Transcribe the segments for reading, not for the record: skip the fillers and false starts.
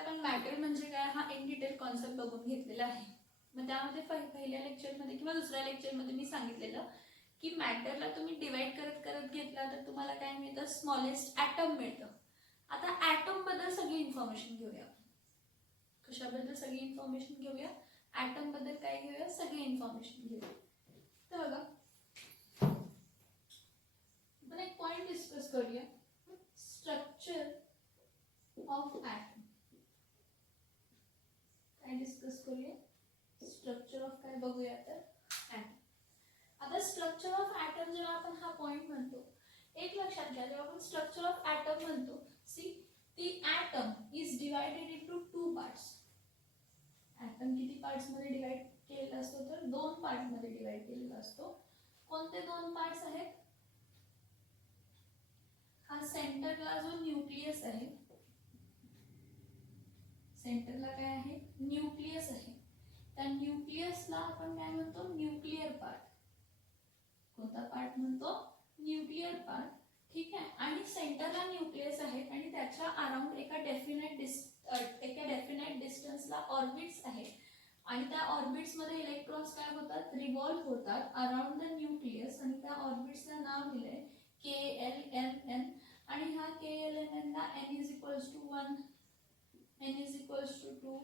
आपण मॅटर म्हणजे काय हा इन डिटेल कॉन्सेप्ट बघून घेतलेला आहे. मग त्यामध्ये पहिल्या लेक्चरमध्ये किंवा दुसऱ्या लेक्चरमध्ये मी सांगितलेलं की मॅटरला तुम्ही डिवाइड करत करत घेतला तर तुम्हाला काय मिळतं, स्मॉलेस्ट ॲटम मिळतं. आता ॲटम बद्दल सगळी इन्फॉर्मेशन घेऊया. कशाबद्दल सगळी इन्फॉर्मेशन घेऊया, ॲटम बद्दल काय घेऊया, सगळी इन्फॉर्मेशन घेऊया. तर बघा आपण एक पॉइंट डिस्कस करूया, स्ट्रक्चर ऑफ ॲटम. काय डिस्कस करूया, स्ट्रक्चर ऑफ काय बघूया तर ॲटम. आता स्ट्रक्चर ऑफ ॲटम जेव्हा आपण हा पॉइंट म्हणतो, एक लक्षात घ्या, जेव्हा आपण स्ट्रक्चर ऑफ ॲटम म्हणतो, see the atom is divided into 2 parts. Atom किती पार्ट्स मध्ये डिवाइड केलेला असतो तर 2 पार्ट मध्ये डिवाइड केलेला असतो. कोणते 2 पार्ट्स आहेत, हा सेंटरला जो न्यूक्लियस आहे, सेंटरला काय आहे, न्यूक्लियस आहे, त्या न्यूक्लियसला आपण काय म्हणतो, न्यूक्लियर पार्ट. कोणता पार्ट म्हणतो, न्यूक्लियर पार्ट. ठीक आहे. आणि सेंटरला न्यूक्लियस आहे आणि त्याच्या अराउंड एका डेफिनेट डिस्टन्सला ऑर्बिट्स आहेत आणि त्या ऑर्बिट्स मध्ये इलेक्ट्रॉन्स काय होतात, रिव्हॉल्व होतात अराउंड द न्यूक्लियस आणि त्या ऑर्बिट्सला नाव दिलंय KLMN. आणि ह्या KLMN ला n is equals to 1, n is equals to 2,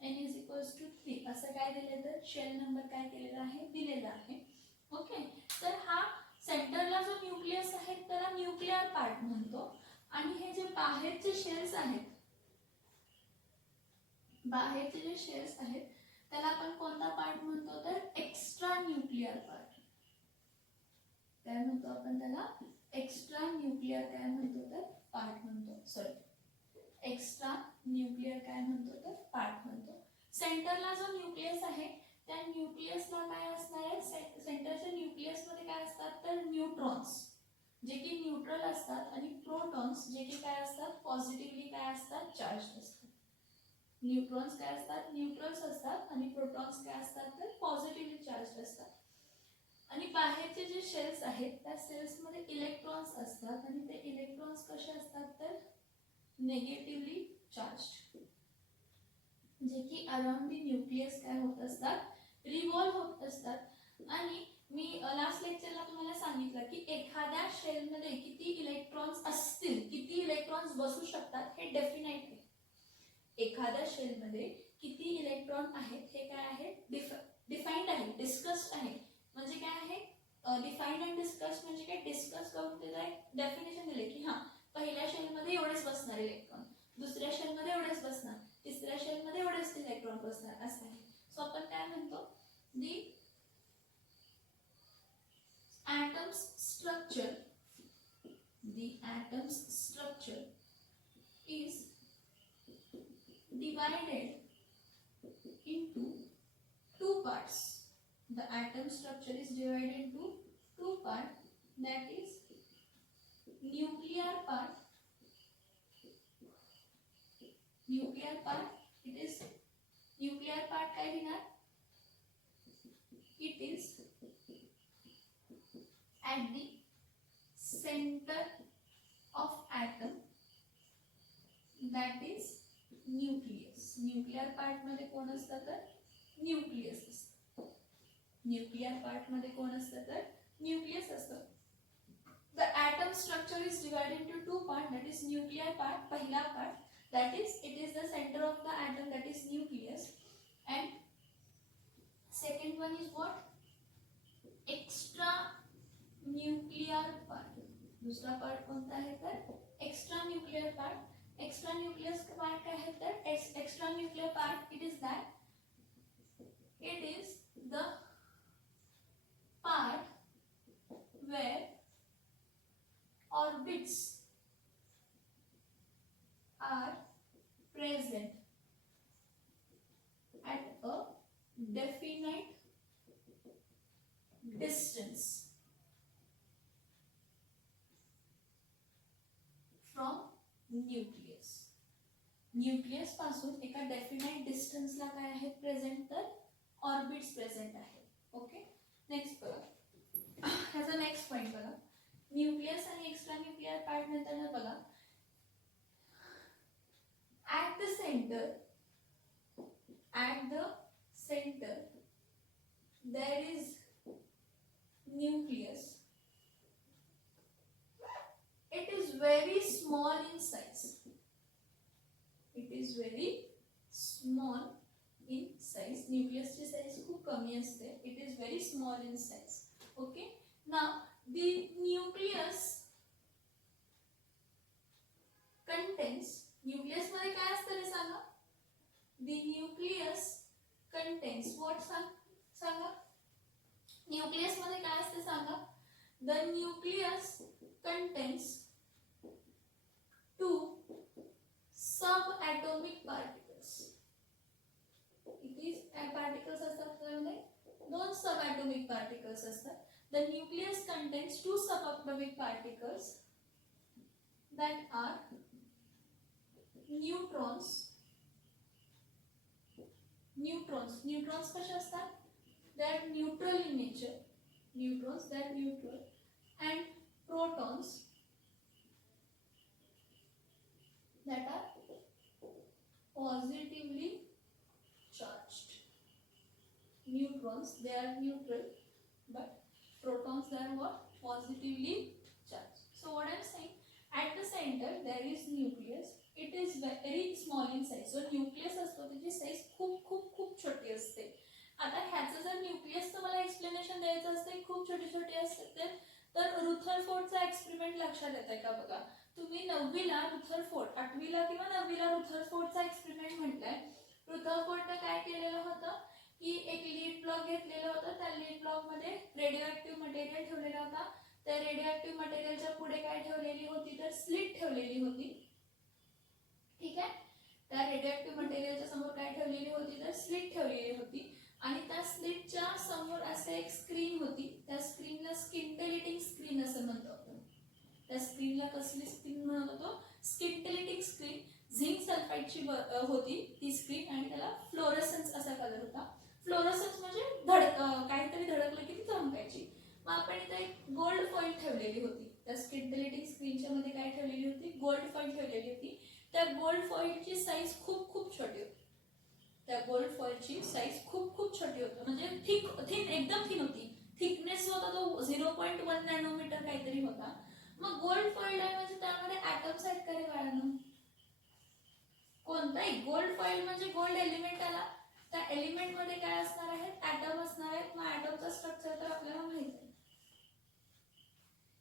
n is equals to 3 असं काय दिले तर शेल नंबर काय केलेला आहे, दिलेला आहे. ओके. तर हा सेंटरला जो न्यूक्लियस आहे त्याला न्यूक्लियर पार्ट म्हणतो आणि हे जे बाहेरचे शेल्स आहेत, बाहेरचे जे शेल्स आहेत त्याला आपण कोणता पार्ट म्हणतो तर एक्स्ट्रा न्यूक्लियर पार्ट. काय म्हणतो आपण त्याला, एक्स्ट्रा न्यूक्लियर काय म्हणतो तर पार्ट म्हणतो. सॉरी, एक्स्ट्रा न्यूक्लियर काय म्हणतो तर पार्ट म्हणतो. सेंटरला जो न्यूक्लियस आहे त्या न्यूक्लियसला काय असणार आहे, सेंटरच्या न्यूक्लियस मध्ये काय असतात तर न्यूट्रॉन्स जे की न्यूट्रल असतात आणि प्रोटॉन्स जे की काय असतात, पॉझिटिव्हली काय असतात, चार्ज असतात. न्यूट्रॉन्स काय असतात, न्यूट्रल्स असतात आणि प्रोटॉन्स काय असतात तर पॉझिटिव्हली चार्ज असतात. आणि बाहेरचे जे शेल्स आहेत त्या सेल्स मध्ये इलेक्ट्रॉन्स असतात आणि ते इलेक्ट्रॉन्स कसे असतात तर नेगेटिव्हली चार्ज, जे की अराउंड द न्यूक्लियस काय होत असतात, रिव्हॉल्व होत असतात. आणि मी लास्ट लेक्चरला तुम्हाला सांगितलं की एखाद्या शेल मध्ये किती इलेक्ट्रॉन्स असतील, किती इलेक्ट्रॉन्स बसू शकतात हे डेफिनाइट आहे. एखाद्या शेल मध्ये किती इलेक्ट्रॉन आहेत हे काय आहे, डिफाइंड आहे, डिस्कस्ड आहे. म्हणजे काय आहे, डिफाइंड अँड डिस्कस्ड म्हणजे काय, डिस्कस करून त्याला एक डेफिनेशन दिले की हा पहिल्या शेल मध्ये एवढेच बसणार इलेक्ट्रॉन, दुसऱ्या शेल मध्ये एवढेच बसणार, तिसऱ्या शेल मध्ये एवढेच इलेक्ट्रॉन बसणार असं आहे. सो आपण काय म्हणतो, दी atoms structure, the atom's structure is divided into 2 parts. The atom structure is divided into 2 parts, that is nuclear part. Nuclear part, it is nuclear part काय लिहिणार, it is at the center of atom, that is nucleus. nuclear part मध्ये कोण असतं तर nucleus असतं. Nuclear part मध्ये कोण असतं तर न्यूक्लियस असतं. The atom structure is divided into 2 parts, that is nuclear part, पहिला part, that is it is the center of the atom, that is nucleus, and second one is what, extra nuclear part. दूसरा part कोणता आहे तर extra nuclear part. Extra nuclear part काय आहे तर extra nuclear part, it is that it is the part where orbits are present at a definite distance from nucleus. Nucleus पासून एका definite डिस्टन्सला काय आहे प्रेझेंट तर ऑर्बिट्स प्रेझेंट आहेत. Okay. Next बघा, ह्याचा नेक्स्ट पॉइंट बघा, न्यूक्लियस आणि एक्स्ट्रा न्यूक्लियर पार्ट नंतर बघा, at the small in size. It is very small in size. Nucleus ची size खूप कमी असते. It is very small in size. Okay. Now the nucleus contains, nucleus मध्ये काय असतं रे सांगा? The nucleus contains what सांगा? nucleus मध्ये काय असते सांगा? The nucleus contains two subatomic particles. It is particles असतात त्यामध्ये दोन subatomic particles असतात. The nucleus contains two subatomic particles that are neutrons. Neutrons कसे असतात? They are neutral in nature. Neutrons, they are neutral, and protons that are positively charged. Neutrons, they are neutral, but protons, they are what? Positively charged. So what I am saying, at the center there is nucleus. It is very small in size. So nucleus असतो त्याची size खूप छोटी असते. आता ह्याचं जर न्यूक्लियसचं मला explanation द्यायचं असते खूप छोटी असते तर रुथरफोर्डचा एक्सपेरिमेंट लक्षात येतंय का बघा. तुम्ही 9वीला रुथरफोर्ड, 8वीला किंवा 9वीला रुथरफोर्डचा एक्सपेरिमेंट म्हटलंय. रुथरफोर्डने काय केलेलं होतं की एक लीड ब्लॉक घेतलेला होता. त्या लीड ब्लॉक मध्ये रेडिओ ऍक्टिव्ह मटेरियल ठेवलेला होता. त्या रेडिओ ऍक्टिव्ह मटेरियलच्या पुढे काय ठेवलेली होती तर स्लिट ठेवलेली होती. ठीक आहे. त्या रेडिओ ऍक्टिव्ह मटेरियलच्या समोर काय ठेवलेली होती तर स्लिट ठेवलेली होती. आणि त्या स्लिटच्या समोर असे एक स्क्रीन होती. त्या स्क्रीनला स्किंटेलिटिंग स्क्रीन असं म्हणतो आपण. त्या स्क्रीनला कसली स्क्रीन म्हणतो? स्किंटेलिटिंग स्क्रीन. झिंक सल्फाइडची होती ती स्क्रीन आणि त्याला फ्लोरोसन्स असा कलर होता. फ्लोरोसन्स म्हणजे काहीतरी धडकलं की ती चमकायची. मग आपण इथे एक गोल्ड फॉईल ठेवलेली होती. त्या स्किंटेलिटिंग स्क्रीनच्या मध्ये काय ठेवलेली होती? गोल्ड फॉईल ठेवलेली होती. त्या गोल्ड फॉईलची साईज खूप छोटी होती. त्या गोल्ड फॉईलची साईज खूप छोटी होती. म्हणजे थिन एकदम थिन होती. थिकनेस होता तो 0.1 नॅनोमीटर काहीतरी होता. मग गोल्ड फॉईल आहे म्हणजे त्यामध्ये ऍटम्स आहेत का रे बाळांनो? कोणताही गोल्ड फॉईल म्हणजे गोल्ड एलिमेंट आला. त्या एलिमेंट मध्ये काय असणार आहेत? ऍटम असणार आहेत. मग ऍटमचं स्ट्रक्चर तर आपल्याला माहित आहे.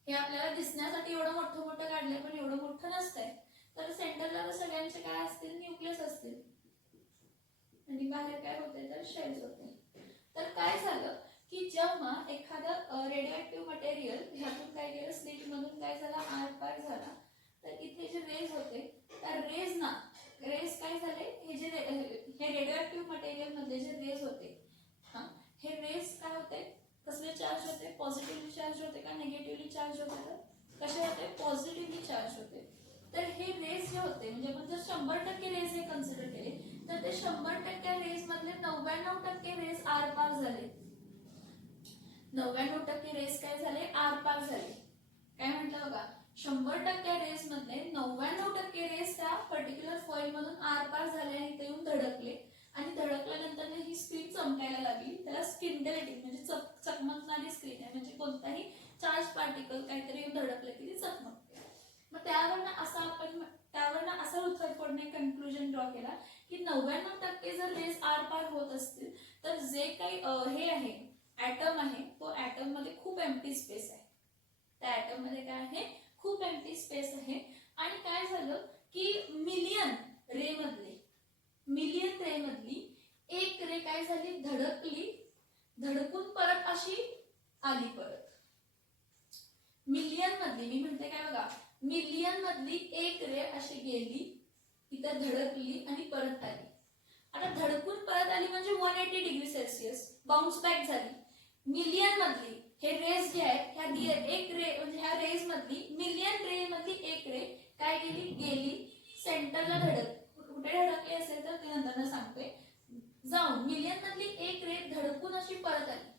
हे आपल्याला दिसण्यासाठी एवढं मोठं काढलंय पण एवढं मोठं नसतंय. तर सेंटरला सगळ्यांचे काय असतील? न्यूक्लियस असतील. आणि बाहेर काय होते तर शेल्स होते. तर काय झालं की जेव्हा एखादं रेडिओ मटेरियल ह्यातून काय गेलं स्लिट मधून काय झाला आर पार झाला तर इथे जे रेज होते त्या रेज काय झाले हे रेडिओ मटेरियल मधले जे रेज होते हे रेज काय होते कसले चार्ज होते? पॉझिटिव्हली चार्ज होते का निगेटिव्हली चार्ज होते? तर कसे होते? पॉझिटिव्हली चार्ज होते. तर हे रेज जे होते म्हणजे आपण जर 100% रेज हे कन्सिडर केले तर ते 100% रेज मधले 99% रेज आर पार झाले. 99% रेज काय झाले? आर पार झाले. काय म्हटलं बघा 100% रेज मधले 99% रेज त्या पर्टिक्युलर फॉईल मधून आर पार झाले आणि ते येऊन धडकले आणि धडकल्यानंतर ही स्क्रीन चमकायला लागली. त्याला स्किंटेलिटिंग म्हणजे चकमकणारी स्क्रीन आहे. म्हणजे कोणताही चार्ज पार्टिकल काहीतरी येऊन धडकले की ती चकमकते. मग त्यावरनं असं रुथरफोर्डने कन्क्लुजन ड्रॉ केला की 99% जर रेज आर पार होत असतील तर जे काही हे आहे ऍटम आहे तो ऍटम मध्ये खूप एम्प्टी स्पेस आहे. त्या ऍटम मध्ये काय आहे? खूप एम्प्टी स्पेस आहे. आणि काय झालं की मिलियन रे मधली एक रे काय झाली? धडकून परत अशी आली. परत मिलियन मधली मी म्हणते काय बघा मिलियन मधली एक रे अशी गेली इथं धडकली आणि परत आली. आता धडकून परत आली म्हणजे 180 डिग्री सेल्सिअस बाउन्स बॅक झाली. मिलियन मधली हे रेज जे आहेत ह्या एक रे म्हणजे ह्या रेज मधली मिलियन रे मधली एक रे काय गेली सेंटरला कुठे धडकली असेल तर ते नंतर सांगतोय. जाऊन मिलियन मधली एक रे धडकून अशी परत आली.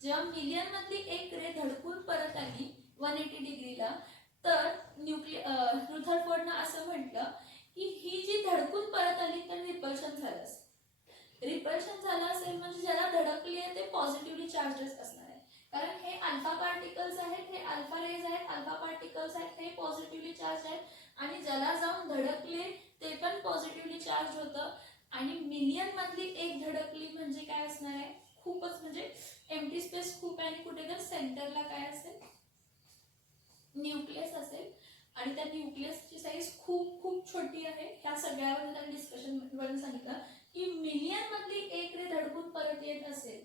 जेव्हा मिलियन मधली एक रे धडकून परत आली 180 डिग्रीला तर रुथरफोर्डनं असं म्हटलं की ही जी धडकून परत आली तर रिपल्शन झालं असेल. रिपल्शन झालं असेल म्हणजे ज्याला धडकली आहे ते पॉझिटिव्हली चार्जेस असणार आहे. कारण हे अल्फा पार्टिकल्स आहेत, हे अल्फा रेज आहेत, अल्फा पार्टिकल्स आहेत, हे पॉझिटिव्हली चार्ज आहेत. चार्ज होतं आणि मिलियन मधली एक धडकली म्हणजे काय असणार आहे, खूपच म्हणजे एम्प्टी स्पेस खूप आहे आणि कुठे तर सेंटरला काय असेल, न्यूक्लियस असेल आणि त्या न्यूक्लियसची साईज खूप खूप छोटी आहे. ह्या सगळ्यावर त्यांनी डिस्कशन मध्ये सांगितलं की मिलियन मधली एक रे धडकून परत येत असेल,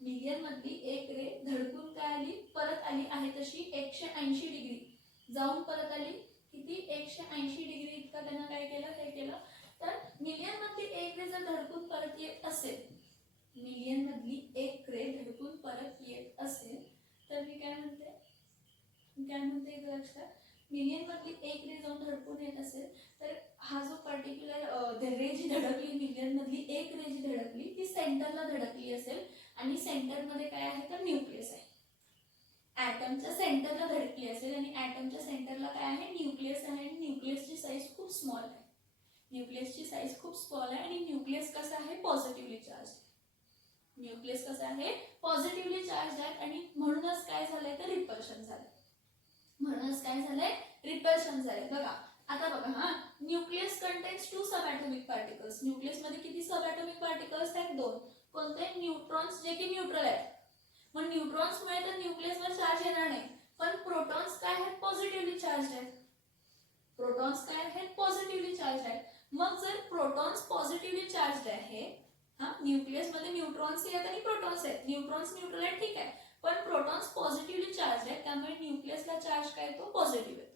मिलियन मधली एक रे धडकून काय आली, परत आली आहे तशी 180 डिग्री जाऊन परत आली, किती 180 डिग्री इतका त्यांना काय केलं, हे केलं. तर मिलियन मधली एक रे जर धडकून परत येत असेल, मिलियन मधली एक रे धडकून परत येत असेल तर मी काय म्हणते, इथं लक्षात, मिलियन मधली एक रे जाऊन धडकून येत असेल तर हा जो पर्टिक्युलर रे जी धडकली, मिलियन मधली एक रे जी धडकली ती सेंटरला धडकली असेल आणि सेंटर मध्ये काय आहे तर न्यूक्लियस आहे, ऍटमच्या सेंटरला धडकली असेल आणि ऍटमच्या सेंटरला काय आहे, न्यूक्लियस आहे आणि न्यूक्लियसची साईज खूप स्मॉल आहे, न्यूक्लियसची साईज खूप स्मॉल आहे आणि न्यूक्लियस कसा आहे, पॉझिटिव्हली चार्ज, न्यूक्लियस कसा आहे, पॉझिटिव्हली चार्ज आहे आणि म्हणूनच काय झालंय तर रिपल्शन झालं, म्हणूनच काय झालंय, रिपल्शन झालंय. बघा आता बघा, हा nucleus contains 2 subatomic particles, nucleus मध्ये किती सबएटॉमिक पार्टिकल्स आहेत, 2. कोणते, न्यूट्रॉन्स जे की न्यूट्रल आहेत, मग न्यूट्रॉन्स मुळे तर न्यूक्लियसवर चार्ज येणार नाही, पण प्रोटॉन्स काय आहेत, पॉझिटिव्हली चार्ज आहेत, प्रोटॉन्स काय आहेत, पॉझिटिव्हली चार्ज आहेत. मग जर प्रोटॉन्स पॉझिटिव्हली चार्ज आहे, हा न्यूक्लियस मध्ये न्यूट्रॉन्स आहेत आणि प्रोटॉन्स आहेत, न्यूट्रॉन्स न्यूट्रल आहेत ठीक आहे, पण प्रोटॉन्स पॉझिटिव्हली चार्ज आहेत त्यामुळे न्यूक्लियसला चार्ज काय तो पॉझिटिव्ह येतो.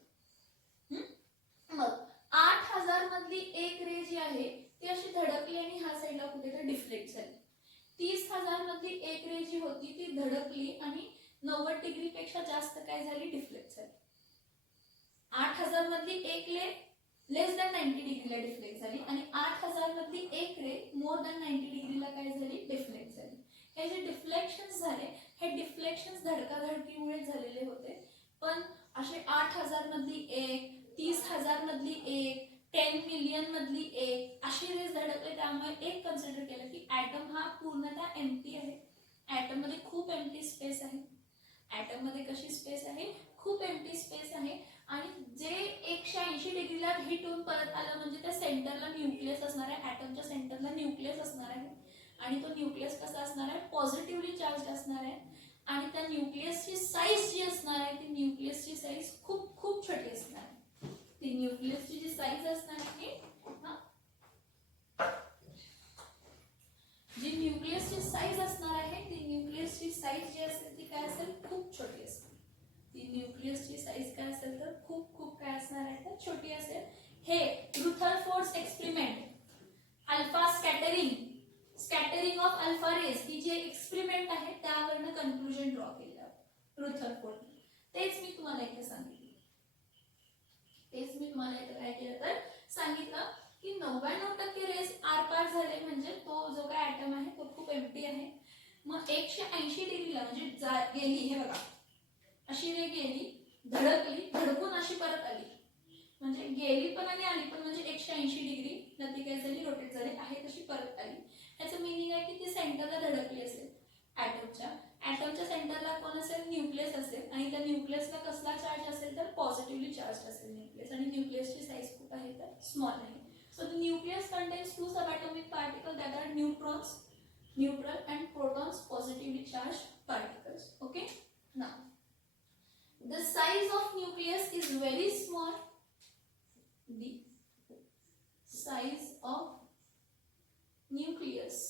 मग 8000 मधली एक रे जी आहे ती अशी धडकली आणि ह्या साईडला कुठेतरी डिफ्लेक्ट झाली. 30,000 मधली एक रे जी होती ती धडकली आणि 90 डिग्री पेक्षा जास्त काय झाली, डिफ्लेक्ट झाली. 8000 मधली एक रे लेस दॅन 90 डिग्रीला डिफ्लेक्ट झाली आणि 8000 मधली एक रे मोर दॅन 90 डिग्रीला काय झाली, डिफ्लेक्ट झाली. हे जे डिफ्लेक्शन्स झाले हे डिफ्लेक्शन्स धडकाधडकीमुळे झालेले होते, पण असे 8000 मधली एक, 30,000 मधली एक, 10 मिलियन मधली एक अशी रेस धडकले त्यामुळे एक कन्सिडर केलं की ऍटम हा पूर्णतः एम्प्टी आहे, ऍटम मध्ये खूप एम्प्टी स्पेस आहे, ऍटम मध्ये कशी स्पेस आहे, खूप एम्प्टी स्पेस आहे आणि जे 180 डिग्रीला हिट होऊन परत आलं म्हणजे त्या सेंटरला न्यूक्लियस असणार आहे, ऍटमच्या सेंटरला न्यूक्लियस असणार आहे आणि तो न्यूक्लियस कसा असणार आहे, पॉझिटिव्हली चार्ज असणार आहे आणि त्या न्यूक्लियसची साईज जी असणार आहे ती न्यूक्लियसची साईज खूप खूप छोटी असणार आहे, ती न्यूक्लियसची जी साईज असणार आहे, जी न्यूक्लियसची साईज असणार आहे ती न्यूक्लियसची साईज जी असेल ती काय असेल, खूप छोटी असेल, ती न्यूक्लियसची साईज काय असेल तर खूप खूप काय असणार आहे तर छोटी असेल. हे Rutherford experiment, alpha scattering of alpha rays ही जे एक्सपेरिमेंट आहे त्यावरनं कन्क्लुजन ड्रॉ केलं रुथरफोर्ड. तेच मी तुम्हाला इथे सांगितलं, काय केलं तर सांगितलं की 99% रेस आरपार झाले म्हणजे तो जो काय ऍटम आहे तो खूप एम्प्टी आहे. मग 180 डिग्रीला म्हणजे गेली, हे बघा अशी रे गेली, धडकली, धडकून अशी परत आली, म्हणजे गेली पण आणि आली पण, म्हणजे 180 डिग्री नदी काय झाली, रोटेट झाली आहे तशी परत आली. याचं मिनिंग आहे की ती सेंटरला धडकली असेल, ऍटमच्या सेंटरला कोण असेल, न्यूक्लियस असेल आणि त्या न्यूक्लियसला कसला चार्ज असेल तर पॉझिटिव्हली चार्ज असेल न्यूक्लियस आणि न्यूक्लियसची साईज खूप आहे तर स्मॉल आहे. So the nucleus contains 2 subatomic particles that are neutrons, neutral and protons, positively charged particles. Okay. Now, the size of nucleus is very small. The size of nucleus.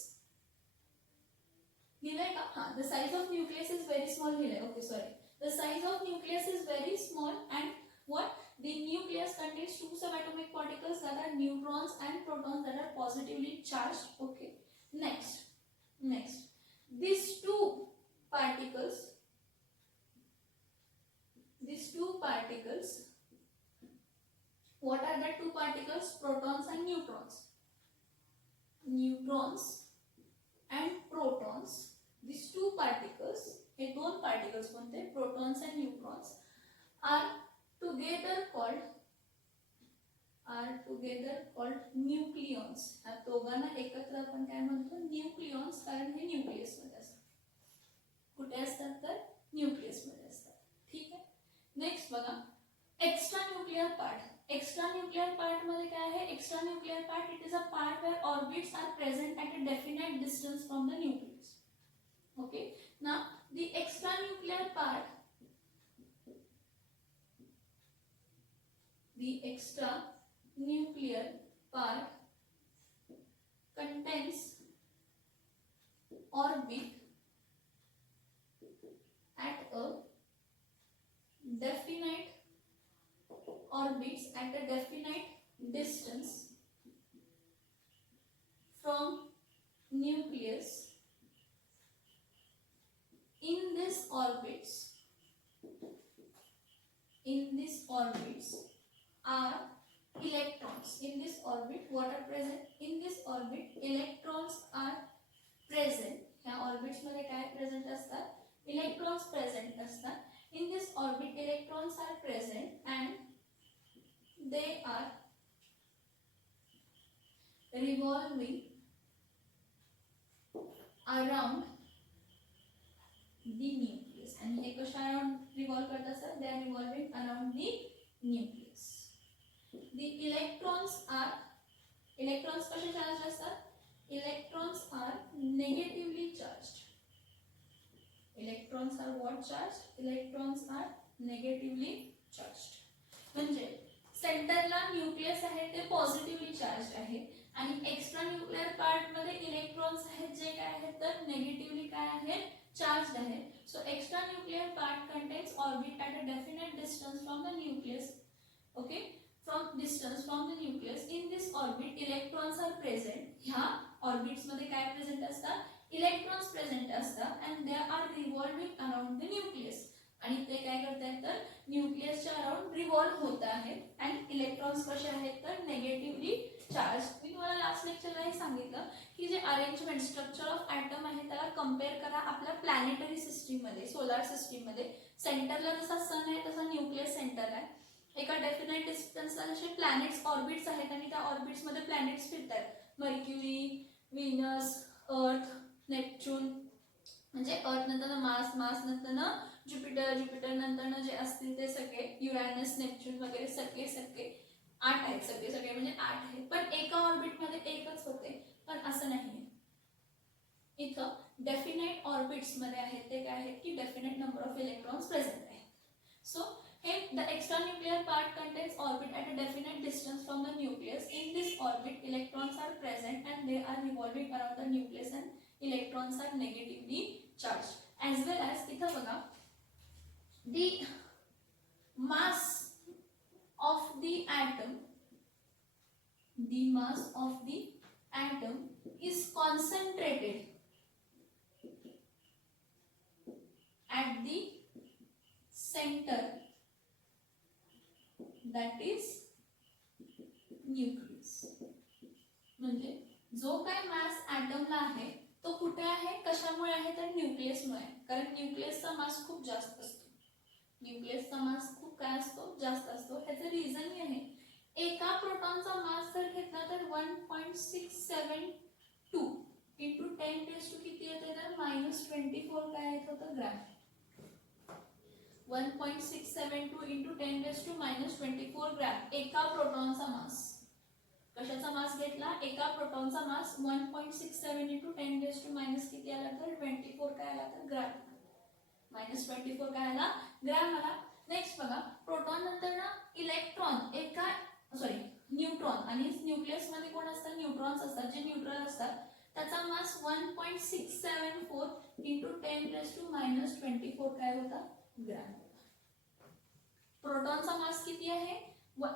The size of nucleus is very small. Okay, sorry. The size of nucleus is very small and what? The nucleus contains 2 subatomic particles that are neutrons and protons that are positively charged. Okay. Next. These two particles. What are the two particles? Protons and neutrons. Neutrons and protons. These two particles, हे दोन particles कोणते? Protons and neutrons are together called nucleons. ह्या दोघांना एकत्र आपण काय म्हणतो? Nucleons, कारण हे न्यूक्लियस मध्ये असतात. कुठे असतात तर न्यूक्लियस मध्ये असतात. ठीक आहे. नेक्स्ट बघा, extra nuclear part. Extra nuclear part मध्ये काय आहे, extra nuclear part it is a part where orbits are present at a definite distance from the nucleus. Okay, now the extra nuclear part, the extra nuclear part contains orbit at a definite orbits at a definite distance from nucleus. In this orbits are electrons. In this orbit what are present? In this orbit electrons are present. ह्या orbits मध्ये काय present असतात? Electrons present असतात. In this orbit electrons are present and they are revolving around the nucleus. आणि हे कशा around revolve करत असतात? They are revolving around the nucleus. The electrons कसे चार्ज असतात? Electrons are negatively charged. Electrons are what charged? Electrons are negatively charged. म्हणजे सेंटरला nucleus आहे ते पॉझिटिव्हली चार्ज आहे आणि एक्स्ट्रा न्यूक्लियर पार्ट मध्ये इलेक्ट्रॉन्स आहेत जे काय आहेत तर निगेटिव्हली काय आहेत, चार्ज आहे. So extra nuclear part contains orbit at a definite distance from the nucleus. Okay, from distance from the nucleus. In this orbit electrons are present. ह्या ऑर्बिट्स मध्ये काय प्रेझेंट असतात? इलेक्ट्रॉन्स प्रेझेंट असतात and they are revolving around the nucleus. आणि ते काय करतात तर न्यूक्लियसच्या अराउंड रिव्हॉल्व होत आहेत and इलेक्ट्रॉन्स कसे आहेत तर नेगेटिव्हली चार्ज. मी तुम्हाला लास्ट लेक्चरला हे सांगितलं की जे अरेंजमेंट स्ट्रक्चर ऑफ ॲटम आहे त्याला कम्पेअर करा आपल्या प्लॅनेटरी सिस्टीम मध्ये, सोलार सिस्टीम मध्ये. सेंटरला जसा सन आहे तसा न्यूक्लियस सेंटर आहे. एका डेफिनेट डिस्टन्सला जसे प्लॅनेट्स ऑर्बिट्स आहेत आणि त्या ऑर्बिट्स मध्ये प्लॅनेट्स फिरतात. मर्क्युरी, व्हीनस, अर्थ, नेपच्यून, म्हणजे अर्थ नंतर मार्स, मार्स नंतर ज्युपिटर, ज्युपिटर नंतर जे असतील ते सगळे युरॅनस, नेपच्यून वगैरे सगळे 8 आहेत. सगळे म्हणजे 8 आहेत. पण एका ऑर्बिट मध्ये एकच होते, पण असं नाही. इथं डेफिनेट ऑर्बिट्स मध्ये आहेत ते काय आहेत की definite number of electrons present आहेत. So the extra nuclear part contains orbit at a definite distance from the nucleus. In this orbit electrons are present and they are revolving around the nucleus and electrons are negatively charged. As well as इथं बघा the mass of the atom is concentrated at the center, that is nucleus. म्हणजे जो काय मास ॲटमला आहे तो कुठे आहे, कशामुळे आहे तर न्यूक्लियसमुळे. कारण न्यूक्लियसचा मास खूप जास्त असतो. न्यूक्लियसचा मास खूप काय असतो, जास्त असतो. ह्याचं रिझन हे आहे, एका प्रोटॉनचा मास जर घेतला तर 1.672 इंटू 10 किती येते तर -24 काय येत होतं ग्रॅम. 1.672 into 10 - 24 ग्रॅम एका प्रोटॉनचा मास. कशाचा मास घेतला, एका प्रोटॉनचा मास 1.67 into 10 किती आला तर 24 काय आला तर ग्रॅम. -24 काय आला, ग्रॅम आला. नेक्स्ट बघा, प्रोटॉन नंतर ना इलेक्ट्रॉन एका न्यूट्रॉन आणि न्यूक्लियस मध्ये कोण असतात, न्यूट्रॉन्स असतात. जे न्यूट्रॉन असतात त्याचा मास 1.674 into 10 - 24 काय होता ग्रॅम. प्रोटॉनचा मास किती आहे,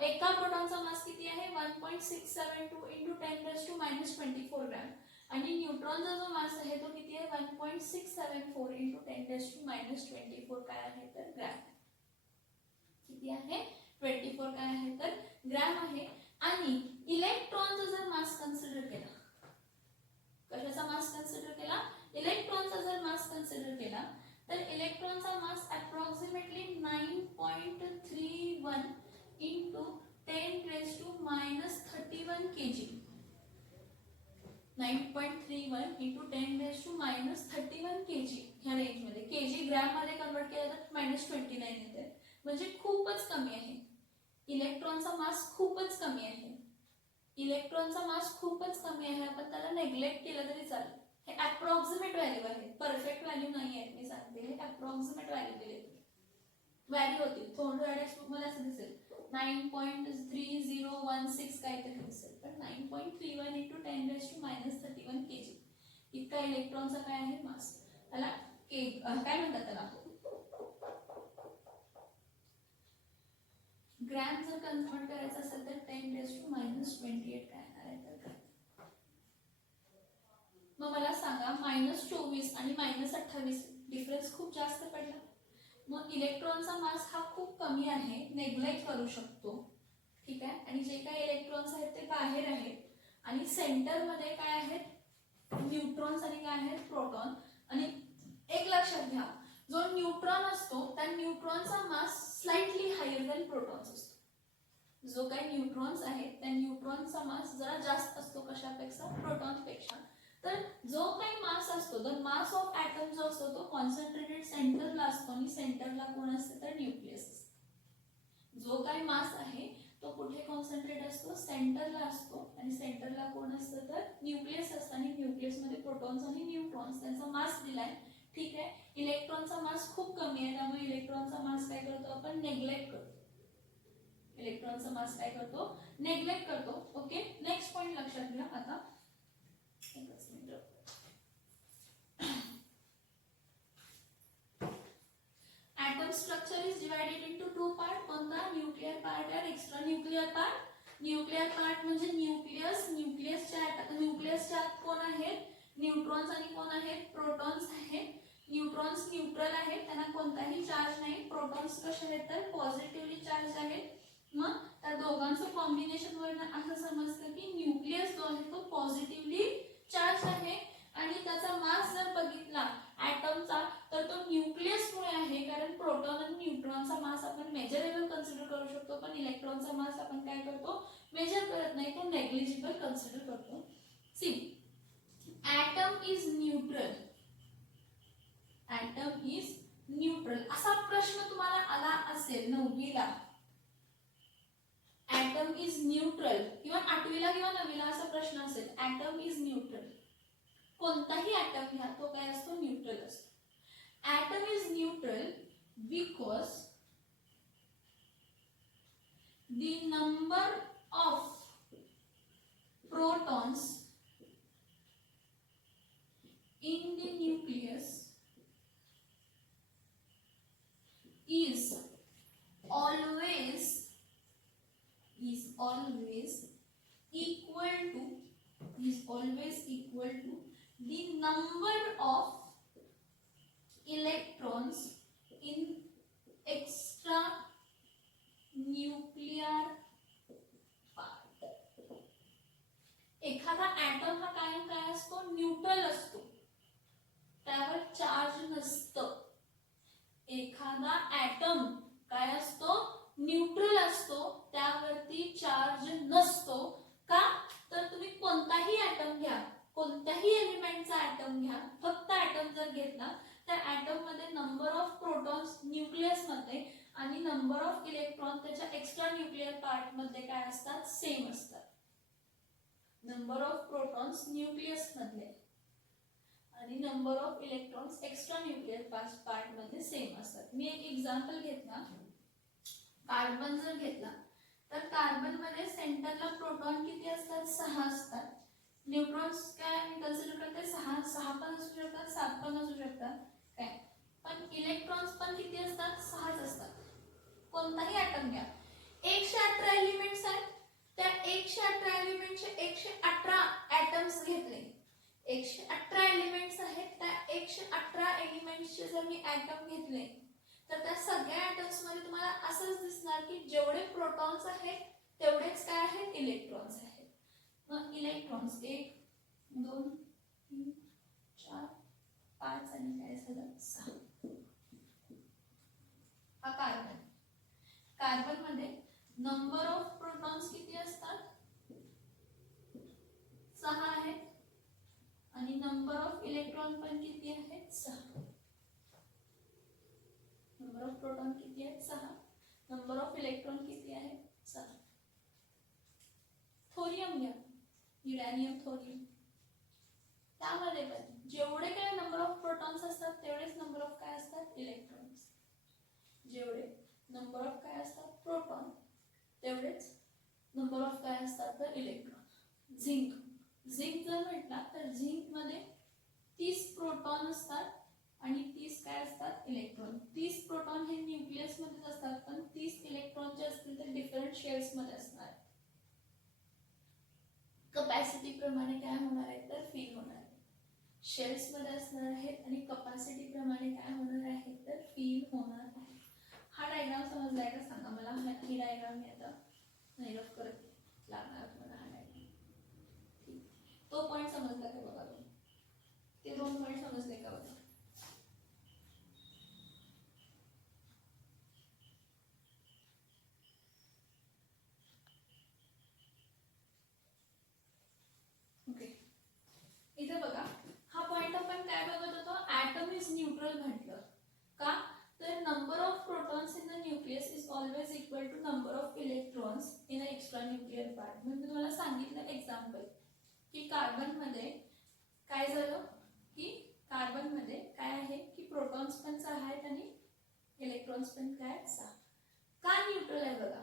एका प्रोटॉनचा मास किती आहे 1.672 into 10 - 24 ग्रॅम. आणि न्यूट्रॉनचा जो मास आहे तो किती आहे 1.674 into 10 - 24 काय आहे तर ग्रॅम. किती आहे 24 काय आहे तर ग्रॅम आहे. आणि इलेक्ट्रॉनचा जर मास कन्सिडर केला, कशाचा मास कन्सिडर केला, इलेक्ट्रॉनचा जर मास कन्सिडर केला तर इलेक्ट्रॉनचा मास approximately 9.31 into 10 - 31 kg. 9.31 into 10 - 31 kg ह्या रेंज मध्ये. केजी ग्रॅम मध्ये कन्वर्ट केलं तर -29 येते, म्हणजे खूपच कमी आहे. इलेक्ट्रॉनचा मास खूपच कमी आहे, इलेक्ट्रॉनचा मास खूपच कमी आहे, आपण त्याला नेग्लेक्ट केलं तरी चालेल. हे अप्रॉक्सिमेट व्हॅल्यू आहे, परफेक्ट व्हॅल्यू नाही आहे, मी सांगते हे अप्रॉक्सिमेट व्हॅल्यू दिले. व्हॅल्यू होती थोडं टेक्स्ट मला असं दिसेल 9.3016 काहीतरी दिसेल, पण 9.31 × 10⁻³ kg इतका इलेक्ट्रॉनचा काय आहे मास. त्याला काय म्हणतात त्याला ग्रॅम जर कन्वर्ट करायचं असेल तर 10⁻28 काय आहे तर. मग मला सांगा -24 आणि -28 डिफरन्स खूप जास्त पडला. मग इलेक्ट्रॉनचा मास हा खूप कमी आहे, नेग्लेक्ट करू शकतो, ठीक आहे. आणि जे काही इलेक्ट्रॉन्स आहेत ते बाहेर आहेत आणि सेंटर मध्ये काय आहेत न्यूट्रॉन्स आणि काय आहेत प्रोटॉन. आणि एक लक्षात घ्या, जो न्यूट्रॉन असतो त्या न्यूट्रॉनचा मास स्लाइटली हायर दॅन प्रोटॉन्स असतो. जो काही न्यूट्रॉन्स आहेत त्या न्यूट्रॉनचा मास जरा जास्त असतो कशापेक्षा प्रोटॉनपेक्षा. तर जो काही मास असतो द मास ऑफ ॲटम जो असतो तो कॉन्सन्ट्रेटेड सेंटरला असतो आणि सेंटरला कोण असते तर न्यूक्लियस असते. जो काही मास आहे तो कुठे कॉन्सन्ट्रेट असतो सेंटरला असतो आणि सेंटरला कोण असतं तर न्यूक्लियस असतं आणि न्यूक्लियस मध्ये प्रोटॉन्स आणि न्यूट्रॉन्स त्यांचा मास दिलाय, ठीक आहे. इलेक्ट्रॉनचा मास खूप कमी आहे त्यामुळे इलेक्ट्रॉनचा मास काय करतो आपण नेग्लेक्ट करतो, इलेक्ट्रॉनचा मास काय करतो नेग्लेक्ट करतो. ओके, नेक्स्ट पॉइंट लक्षात घ्या. आता atom structure is divided into two part. कोणता न्यूक्लियर पार्ट आणि extra nuclear part. Nuclear part म्हणजे न्यूक्लियस, न्यूक्लियसच्या आत कोण आहेत न्यूट्रॉन्स आणि कोण आहेत प्रोटॉन्स आहेत. न्यूट्रॉन्स न्यूट्रल आहेत, त्यांना कोणताही चार्ज नाही. प्रोटॉन्स कसे आहेत तर पॉझिटिव्हली चार्ज आहेत. मग त्या दोघांचं कॉम्बिनेशन वरून असं समजतं की न्यूक्लियस जो आहे तो पॉझिटिव्हली चार्ज आहे. आणि त्याचा मास जर बघितला ॲटमचा तर तो न्यूक्लियस मुळे आहे, कारण प्रोटॉन आणि न्यूट्रॉनचा मास आपण मेजरेबल कन्सिडर करू शकतो, पण इलेक्ट्रॉनचा मास आपण काय करतो मेजर करत नाही, तो नेग्लिजिबल कन्सिडर करतो. See atom is neutral, atom is neutral असा प्रश्न तुम्हाला आला असेल 9वीला. ॲटम इज न्यूट्रल किंवा 8वीला किंवा 9वीला असा प्रश्न असेल ॲटम इज न्यूट्रल. कोणताही ॲटम घ्या तो काय असतो न्यूट्रल असतो. Atom is neutral because the number of protons in the nucleus is always equal to the number of electrons in extra nuclear part. एखादा ॲटम हा कायम काय असतो न्यूट्रल असतो, त्यावर चार्ज नसतं. एखादा ॲटम काय असतो न्यूट्रल असतो, त्यावरती चार्ज नसतो. का तर तुम्ही कोणताही ॲटम घ्या, कोणत्याही एलिमेंटचा ॲटम घ्या, फक्त ॲटम जर घेतला तर ॲटम मध्ये नंबर ऑफ प्रोटॉन्स न्यूक्लियस मध्ये आणि नंबर ऑफ इलेक्ट्रॉन त्याच्या एक्स्ट्रा न्यूक्लियर पार्ट मध्ये काय असतात सेम असतात. नंबर ऑफ प्रोटॉन्स न्यूक्लियस मध्ये आणि number of electrons extra nuclear part मध्ये सेम असतात. मी एक एक्झाम्पल घेतला, कार्बन जर घेतला तर कार्बन मध्ये सेंटरला प्रोटॉन किती असतात 6 असतात. न्यूट्रॉन्स काय मी कन्सिडर करते 6 पण असू शकतात 7 पण असू शकतात काय, पण इलेक्ट्रॉन्स पण किती असतात 6च असतात. कोणताही ॲटम घ्या, 118 एलिमेंट्स आहेत, त्या 118 एलिमेंटचे 118 ॲटम्स घेतले, 118 एलिमेंट्स आहेत, त्या 118 एलिमेंट्सचे जर मी ॲटम घेतले तर त्या सगळ्या ॲटम्स मध्ये तुम्हाला असंच दिसणार की जेवढे प्रोटॉन्स आहेत तेवढेच काय आहेत इलेक्ट्रॉन्स आहेत. मग इलेक्ट्रॉन्स 1 2 3 4 5 आणि काय झालं 6. हा कार्बन, कार्बन मध्ये नंबर ऑफ प्रोटॉन्स किती असतात 6 आहेत आणि नंबर ऑफ इलेक्ट्रॉन पण किती आहेत 6. नंबर ऑफ प्रोटॉन किती आहेत 6, नंबर ऑफ इलेक्ट्रॉन किती आहे चला थोरियम घ्या, युरॅनियम थोरियम. त्यामध्ये पण जेवढे काय नंबर ऑफ प्रोटॉन्स असतात तेवढेच नंबर ऑफ काय असतात इलेक्ट्रॉन्स. जेवढे नंबर ऑफ काय असतात प्रोटॉन तेवढेच नंबर ऑफ काय असतात तर इलेक्ट्रॉन. झिंक, झिंक जर म्हटला तर झिंक मध्ये 30 प्रोटॉन असतात आणि 30 काय असतात इलेक्ट्रॉन. 30 प्रोटॉन हे न्यूक्लियस मध्ये असतात पण 30 इलेक्ट्रॉन जे असतील ते डिफरंट शेल्स मध्ये असणार. कपॅसिटी प्रमाणे काय होणार आहे तर फील होणार आहे. शेल्स मध्ये असणार आहेत आणि कपॅसिटी प्रमाणे काय होणार आहे तर फील होणार आहे. हा डायग्राम समजलाय का सांगा मला. ही डायग्राम मी आता नाईरफ करत लागणार तुम्हाला. हा डायग्राम तो पॉइंट समजला का बघा. ते 2 पॉइंट समजले का बघा. ओके, इथे बघा हा पॉइंट आपण काय बघत होतो, ॲटम इज न्यूट्रल म्हटलं का तर number of protons in the nucleus is always equal to number of electrons in a extra nuclear part. म्हणजे तुम्हाला सांगितलं एक्झाम्पल की कार्बन मध्ये काय झालं की कार्बन मध्ये काय आहे की प्रोटॉन्स पण 6 आहेत आणि इलेक्ट्रॉन्स पण काय 6. का न्यूट्रल आहे बघा.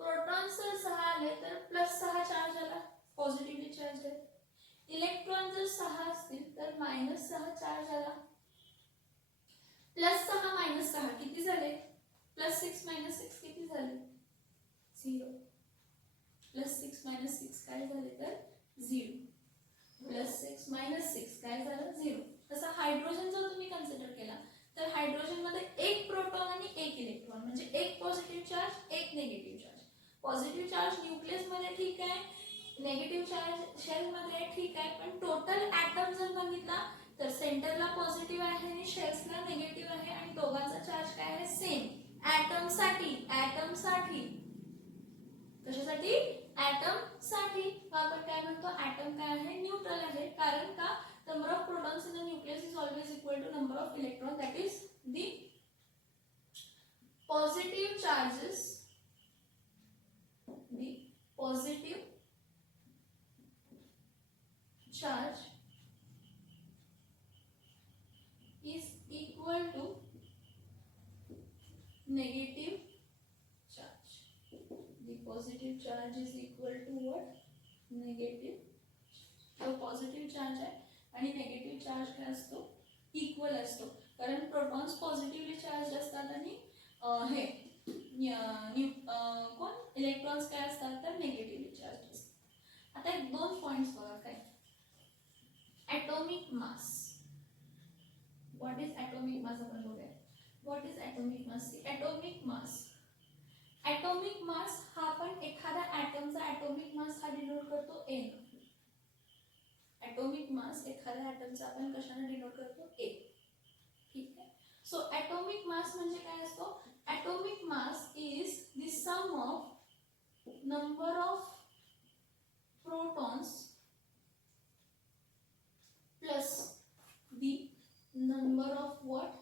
प्रोटॉन्स जर 6 आले तर +6 चार्ज आला, पॉझिटिव्हली चार्ज आहे. इलेक्ट्रॉन जर 6 असतील तर -6 चार्ज आला. +6 -6 किती झाले, +6 -6 किती झाले 0. +6 -6 काय झाले तर 0. +6 -6 काय झालं 0. तसा हायड्रोजन जर तुम्ही कन्सिडर केला तर हायड्रोजन मध्ये 1 प्रोटॉन आणि 1 इलेक्ट्रॉन म्हणजे 1 positive charge 1 negative charge. Positive charge nucleus मध्ये ठीक आहे, नेगेटिव्ह चार्ज शेल मध्ये ठीक आहे, पण टोटल ॲटम जर बघितला तर सेंटरला पॉझिटिव्ह आहे आणि शेल्सला निगेटिव्ह आहे आणि दोघांचा चार्ज काय आहे सेम. ॲटम साठी कशासाठी ॲटम साठी आपण काय म्हणतो ॲटम काय आहे न्यूट्रल आहे. कारण का number of protons in the nucleus is always equal to number of electron, that is the positive charges, the positive charge is equal to negative charge. The positive charge is equal to what? Negative. तो positive charge आहे आणि negative charge काय असतो equal असतो. कारण protons positively charge असतात आणि हे कोण इलेक्ट्रॉन्स काय असतात तर नेगेटिव्हली चार्ज असतात. आता एक 2 पॉइंट्स बघा काय. atomic mass. What is atomic mass आपण बघूया. What is atomic mass? Atomic mass. Atomic mass हा आपण एखाद्या ॲटमचा atomic mass हा डिनोट करतो N. Atomic mass एखाद्या ॲटमचा आपण कशाने डिनोट करतो A. ठीक आहे. सो atomic mass म्हणजे काय असतो. Atomic mass is the sum of number of protons plus the number of what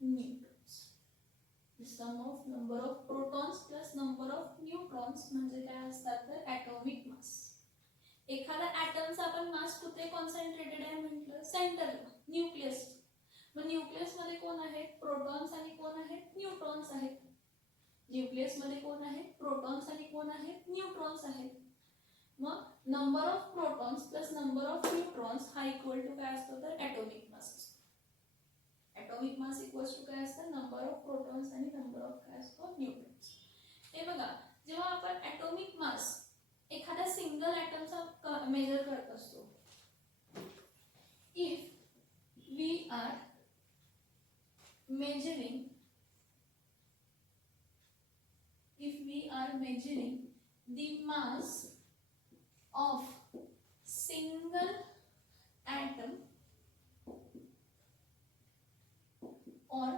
neutrons. The sum of number of protons plus number of neutrons म्हणजे काय असतात तर ॲटॉमिक मास. एखाद्या ॲटमचा आपण मास कुठे कॉन्सन्ट्रेटेड आहे म्हटलं सेंटरला न्यूक्लियस. मग न्यूक्लियस मध्ये कोण आहेत प्रोटॉन्स आणि कोण आहेत न्यूट्रॉन्स आहेत. न्यूक्लियस मध्ये कोण आहेत प्रोटॉन्स आणि कोण आहेत न्यूट्रॉन्स आहेत. मग number of protons plus number of neutrons हा इक्वल टू काय असतो तर ॲटॉमिक मास असतो. ॲटॉमिक मास इक्वल्स टू काय असतं नंबर ऑफ प्रोटॉन्स आणि नंबर ऑफ काय असतो न्यूट्रॉन्स. हे बघा जेव्हा आपण ॲटॉमिक मास एखाद्या सिंगल ॲटमचा मेजर करत असतो. If we are measuring the mass of single atom or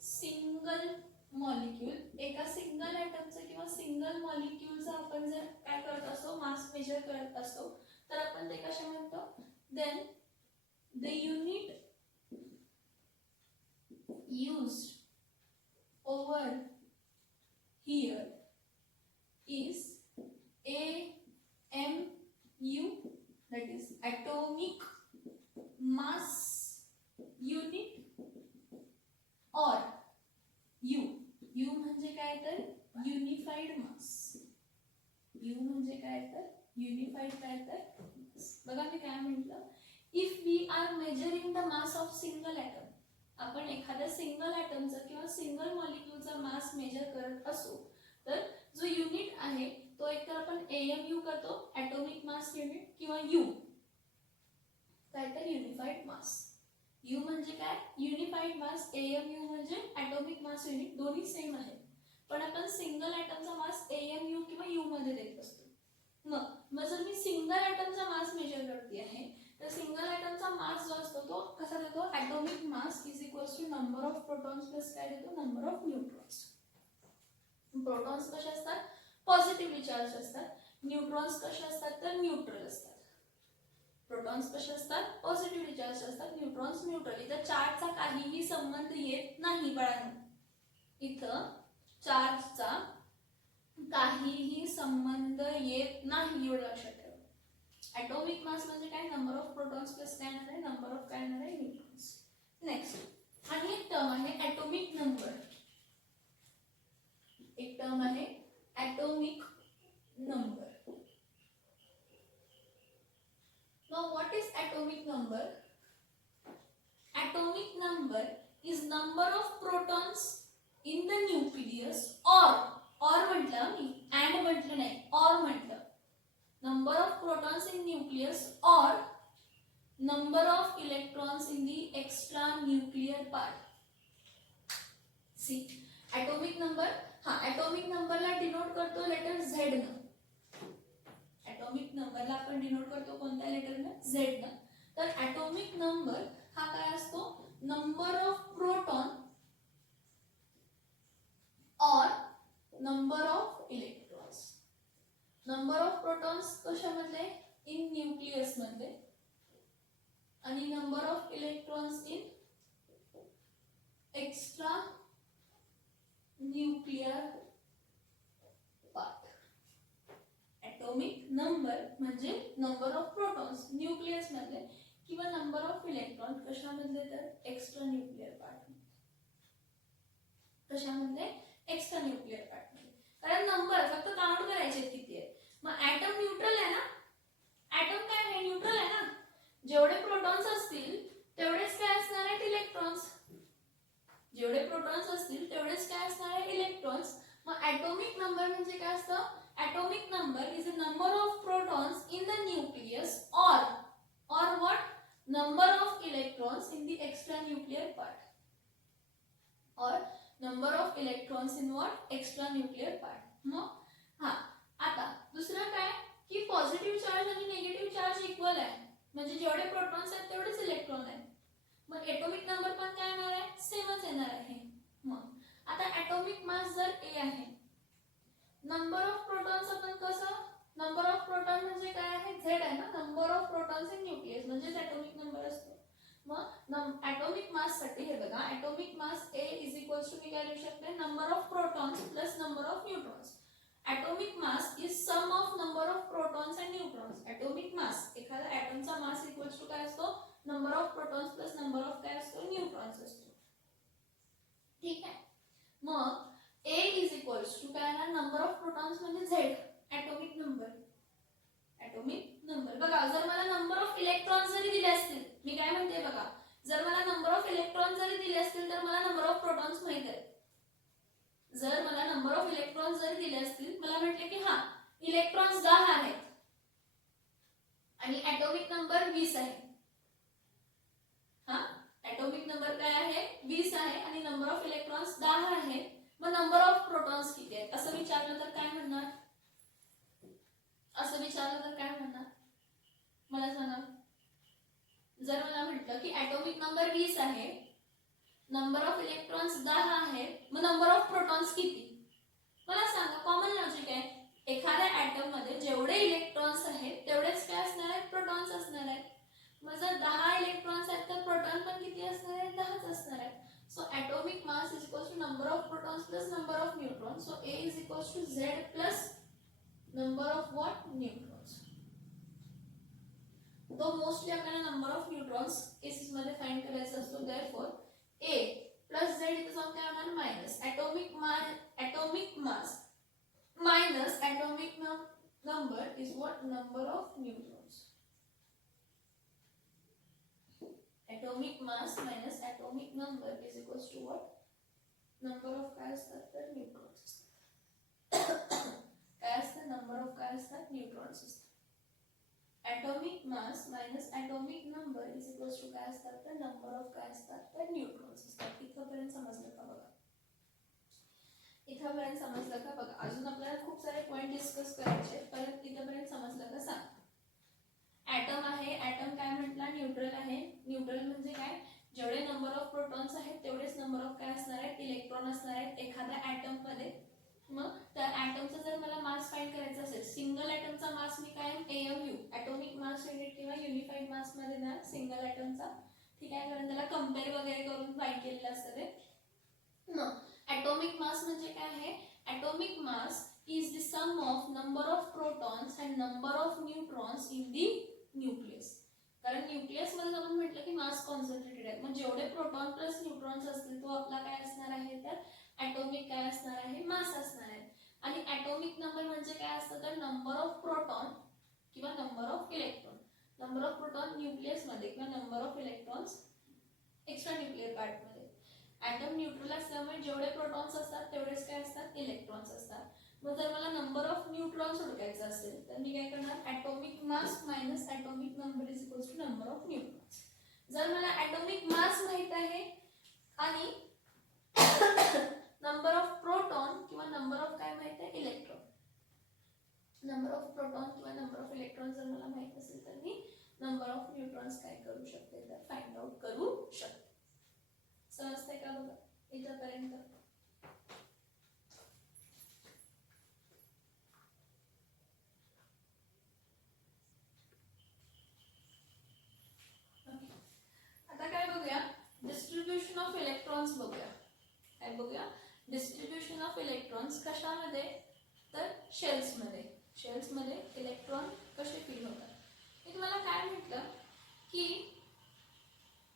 single molecule. एका सिंगल ॲटमचं किंवा सिंगल मॉलिक्यूलचा आपण जर काय करत असतो मास मेजर करत असतो तर आपण ते कशा म्हणतो then the unit used over here is unified mass. You म्हणजे काय तर युनिफाईड काय तर बघा मी काय म्हटलं, if we are measuring the mass of single atom, आपण एखाद्या सिंगल ॲटमचा किंवा सिंगल मॉलिक्यूलचा मास मेजर करत असू तर जो युनिट आहे तो एकतर आपण AMU करतो, ॲटॉमिक मास युनिट, किंवा यू काय तर युनिफाईड मास. यू म्हणजे काय युनिफाईड मास, AMU म्हणजे ॲटॉमिक मास युनिट, दोन्ही सेम आहे पण आपण सिंगल ॲटमचा मास AMU किंवा यू मध्ये देत असतो. मग जर मी सिंगल ॲटमचा मास मेजर करते आहे तर सिंगल ॲटमचा मास जो असतो तो कसा देतो, atomic mass is equals to number of protons plus काय देतो, नंबर ऑफ न्यूट्रॉन्स. प्रोटॉन्स कसे असतात, पॉझिटिव्हली चार्ज असतात. न्यूट्रॉन्स कसे असतात तर न्यूट्रल असतात. प्रोटॉन्स कसे असतात, पॉझिटिव्हली चार्ज असतात. Neutrons neutral. इथं चार्जचा काहीही संबंध येत नाही बाळांनो, इथं चार्जचा काहीही संबंध येत नाही, एवढं लक्षात ठेवा. ॲटॉमिक मास म्हणजे काय, नंबर ऑफ प्रोटॉन्स प्लस काय येणार आहे, नंबर ऑफ काय येणार आहे, न्यूट्रॉन्स. नेक्स्ट आणि एक टर्म आहे ॲटॉमिक नंबर. एक टर्म आहे atomic number. Now what is atomic number? Atomic number is number of protons in the nucleus or म्हटलं मी and म्हटलं नाही, or म्हटलं. Number of protons in nucleus or number of electrons in the extranuclear part. See, atomic number, atomic number ला denote करतो letter Z न. Atomic नंबरला आपण denote करतो कोणत्या लेटरने, Z न. तर ॲटॉमिक नंबर हा काय असतो, नंबर ऑफ प्रोटॉन और number of electrons. Number of protons कशामध्ये, इन न्यूक्लियस मध्ये, आणि number of electrons in extra nuclear part. Atomic number म्हणजे नंबर ऑफ प्रोटॉन्स न्यूक्लियस मध्ये किंवा नंबर ऑफ इलेक्ट्रॉन कशामध्ये तर एक्स्ट्रा न्यूक्लियर पार्ट मध्ये. कशामध्ये, एक्स्ट्रा न्यूक्लियर पार्ट मध्ये. कारण नंबर फक्त काउंट करायचे किती आहे. मग ॲटम न्यूट्रल आहे ना, ॲटम काय आहे, न्यूट्रल आहे ना. जेवढे प्रोटॉन्स असतील तेवढेच काय असणार आहेत, इलेक्ट्रॉन्स. जेवढे प्रोटॉन्स असतील तेवढेच काय असणार आहे, इलेक्ट्रॉन्स. मग ॲटॉमिक नंबर म्हणजे काय असतं, atomic number is the number of protons in the nucleus or what, number of electrons in the extranuclear part, or number of electrons in what, extranuclear part. मग आता दुसरं काय की पॉझिटिव्ह चार्ज आणि negative charge equal आहे, म्हणजे जेवढे protons आहेत तेवढेच इलेक्ट्रॉन आहेत. मग ॲटॉमिक नंबर पण काय येणार आहे, सेमच येणार आहे. मग आता ॲटॉमिक मास जर A आहे, नंबर ऑफ प्रोटॉन्स आपण कसं, नंबर ऑफ प्रोटॉन म्हणजे काय आहे, Z आहे ना, number of protons in nucleus म्हणजे ॲटॉमिक नंबर असतो. मग ॲटॉमिक मास साठी हे बघा, atomic mass A is equals to मी काय लिहू शकते, number of protons plus number of neutrons. Atomic mass is sum of number of protons and neutrons. Atomic mass, एखादा ॲटमचा मास इक्वल्स टू काय असतो, number of protons plus number of काय असतो, न्यूट्रॉन्स असतो. ठीक आहे. मग A इज इक्वल्स टू काय ना, नंबर ऑफ प्रोटॉन्स म्हणजे Z, atomic number. Atomic number बघा, जर मला नंबर ऑफ इलेक्ट्रॉन्स जरी दिले असतील, मी काय म्हणते बघा, जर मला नंबर ऑफ इलेक्ट्रॉन्स जरी दिले असतील तर मला नंबर ऑफ प्रोटॉन्स माहित आहे. जर मला नंबर ऑफ इलेक्ट्रॉन्स जरी दिले असतील, मला म्हटले की इलेक्ट्रॉन्स 10 आहेत आणि ॲटॉमिक नंबर 20 आहे. ॲटॉमिक नंबर काय आहे, 20 आहे आणि नंबर ऑफ इलेक्ट्रॉन्स 10 आहे. मग नंबर ऑफ प्रोटॉन्स किती आहेत असं विचारलं तर काय म्हणणार, असं विचारलं तर काय म्हणणार मला सांगा. जर मला म्हटलं की ॲटॉमिक नंबर 20 आहे, नंबर ऑफ इलेक्ट्रॉन्स 10 आहे, मग नंबर ऑफ प्रोटॉन्स किती मला सांगा. कॉमन लॉजिक आहे, एखाद्या ॲटम मध्ये जेवढे इलेक्ट्रॉन्स आहेत तेवढेच काय असणार आहेत, प्रोटॉन्स असणार आहेत. मग जर 10 इलेक्ट्रॉन्स आहेत तर प्रोटॉन पण किती असणार आहेत, 10च असणार आहेत. So atomic mass is equals to number of protons plus number of neutrons. So A is equals to Z plus number of what, neutrons. तो मोस्टली आपल्याला नंबर ऑफ न्यूट्रॉन्स केसेस मध्ये फाइंड करायचा असतो. therefore A plus Z इथे जाऊन काय होणार, minus atomic mass minus atomic number is what? Number of neutrons. Atomic mass minus atomic number is equals to what? Number of काय असतात तर neutrons असतात. काय असतं? number of काय असतात? neutrons असतात. Atomic mass minus atomic number is equals to काय असतात तर number of काय असतात तर neutrons असतात. इथपर्यंत समजलं का बघा? इथपर्यंत समजलं का बघा? अजून आपल्याला खूप सारे पॉइंट डिस्कस करायचे, परत इथपर्यंत समजलं का सांग. ॲटम आहे, ॲटम काय म्हटला? न्यूट्रल आहे. न्यूट्रल म्हणजे काय? जेवढे नंबर ऑफ प्रोटॉन्स आहेत तेवढेच नंबर ऑफ काय असणार आहेत? इलेक्ट्रॉन असणार आहेत एखाद्या ॲटम मध्ये. मग त्या ॲटमचा जर मला मास फाइंड करायचा असेल, सिंगल ॲटमचा मास मी काय AMU ॲटॉमिक मास युनिट किंवा युनिफाईड मास मध्ये ना सिंगल ॲटमचा, ठीक आहे, कारण त्याला कंपेअर वगैरे करून फाइंड केलेलं असतं ते. मग ॲटॉमिक मास म्हणजे काय आहे? Atomic mass is the sum of number of protons and number of neutrons in the nucleus. कारण न्यूक्लियस मध्ये आपण म्हटलं की मास कॉन्सन्ट्रेटेड आहे, मग जेवढे प्रोटॉन प्लस न्यूट्रॉन्स असतील तो आपला काय असणार आहे तर ॲटॉमिक काय असणार आहे? मास असणार आहे. आणि ॲटॉमिक नंबर म्हणजे काय असतं तर नंबर ऑफ प्रोटॉन किंवा number of electron. Number of proton nucleus मध्ये किंवा number of electrons extra nuclear part मध्ये. ॲटम न्यूट्रल असल्यामुळे जेवढे प्रोटॉन्स असतात तेवढेच काय असतात? इलेक्ट्रॉन्स असतात. मग जर मला नंबर ऑफ न्यूट्रॉन्स ओळखायचा असेल तर मी काय करणार? Atomic mass minus atomic number is equals to number of neutrons. जर मला ॲटॉमिक मास माहित आहे आणि नंबर ऑफ प्रोटॉन किंवा नंबर ऑफ काय माहित आहे? इलेक्ट्रॉन. नंबर ऑफ प्रोटॉन किंवा नंबर ऑफ इलेक्ट्रॉन जर मला माहित असेल तर मी नंबर ऑफ न्यूट्रॉन्स काय करू शकते तर फाइंड आउट करू शकते. समजतंय का बघा इथपर्यंत? आता काय बघूया? डिस्ट्रीब्युशन ऑफ इलेक्ट्रॉन्स बघूया. काय बघूया? डिस्ट्रीब्युशन ऑफ इलेक्ट्रॉन्स कशामध्ये तर शेल्स मध्ये. शेल्स मध्ये इलेक्ट्रॉन कसे फिल होतात. मी तुम्हाला काय म्हटलं की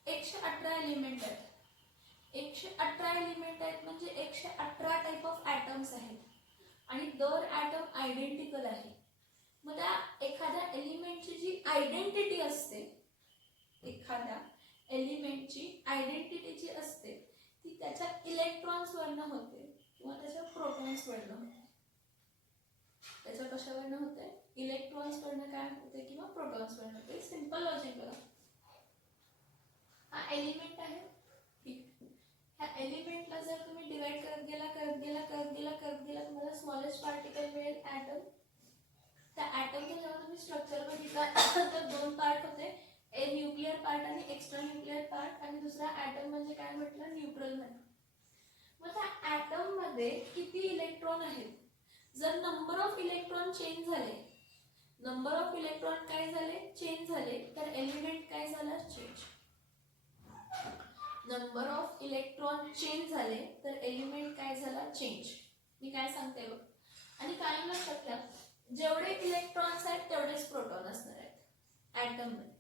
118 एलिमेंट आहेत. 118 एलिमेंट आहेत म्हणजे 118 टाइप ऑफ ॲटम्स आहेत आणि दर ॲटम आयडेंटिकल आहे. मग त्या एखाद्या एलिमेंटची जी आयडेंटिटी असते, एखाद्या एलिमेंटची आयडेंटिटी जी असते ती त्याच्या इलेक्ट्रॉन्स वरनं होते किंवा त्याच्या प्रोटॉन्स वरनं होते. त्याच्या कशावरनं होते? इलेक्ट्रॉन्स वरनं काय होते किंवा प्रोटॉन्स वरनं होते. सिंपल लॉजिक बघा. हा एलिमेंट आहे, ठीक. ह्या एलिमेंटला जर तुम्ही डिवाइड करत गेला तुम्हाला स्मॉलेस्ट पार्टिकल मिळेल ॲटम. त्या ॲटमचं जेव्हा तुम्ही स्ट्रक्चर बघितलं तर दोन पार्ट होते, ए न्यूक्लियर पार्ट आणि एक्स्ट्रा न्यूक्लियर पार्ट, आणि दुसरा ॲटम म्हणजे काय म्हटलं? न्यूट्रल म्हटलं. मग त्या ॲटम मध्ये किती इलेक्ट्रॉन आहेत? जर नंबर ऑफ इलेक्ट्रॉन चेंज झाले, नंबर ऑफ इलेक्ट्रॉन काय झाले? चेंज झाले, तर एलिमेंट काय झाला? Change. Number of electron change झाले तर एलिमेंट काय झाला? चेंज. मी काय सांगते बघ. आणि काय लक्षात घ्या, जेवढे इलेक्ट्रॉन्स आहेत तेवढेच प्रोटॉन असणार आहेत ॲटम मध्ये.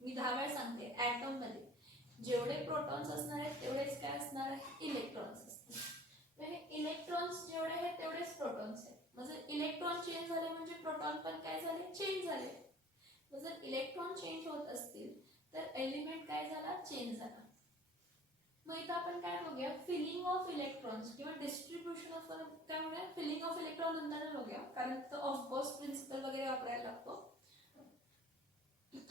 मी 10 वेळा सांगते, ॲटम मध्ये जेवढे प्रोटॉन्स असणार आहेत तेवढेच काय असणार आहे? इलेक्ट्रॉन्स असणार. हे इलेक्ट्रॉन्स जेवढे आहेत तेवढेच प्रोटॉन्स आहेत. मग जर इलेक्ट्रॉन चेंज झाले म्हणजे प्रोटॉन पण काय झाले? चेंज झाले. मग जर इलेक्ट्रॉन चेंज होत असतील तर एलिमेंट काय झाला? चेंज झाला. मग इथं आपण काय बघूया? फिलिंग ऑफ इलेक्ट्रॉन्स किंवा डिस्ट्रीब्युशन ऑफ काय म्हणूया? फिलिंग ऑफ इलेक्ट्रॉन नंतर बघूया, कारण तो ऑफ बॉक्स प्रिन्सिपल वगैरे वापरायला लागतो.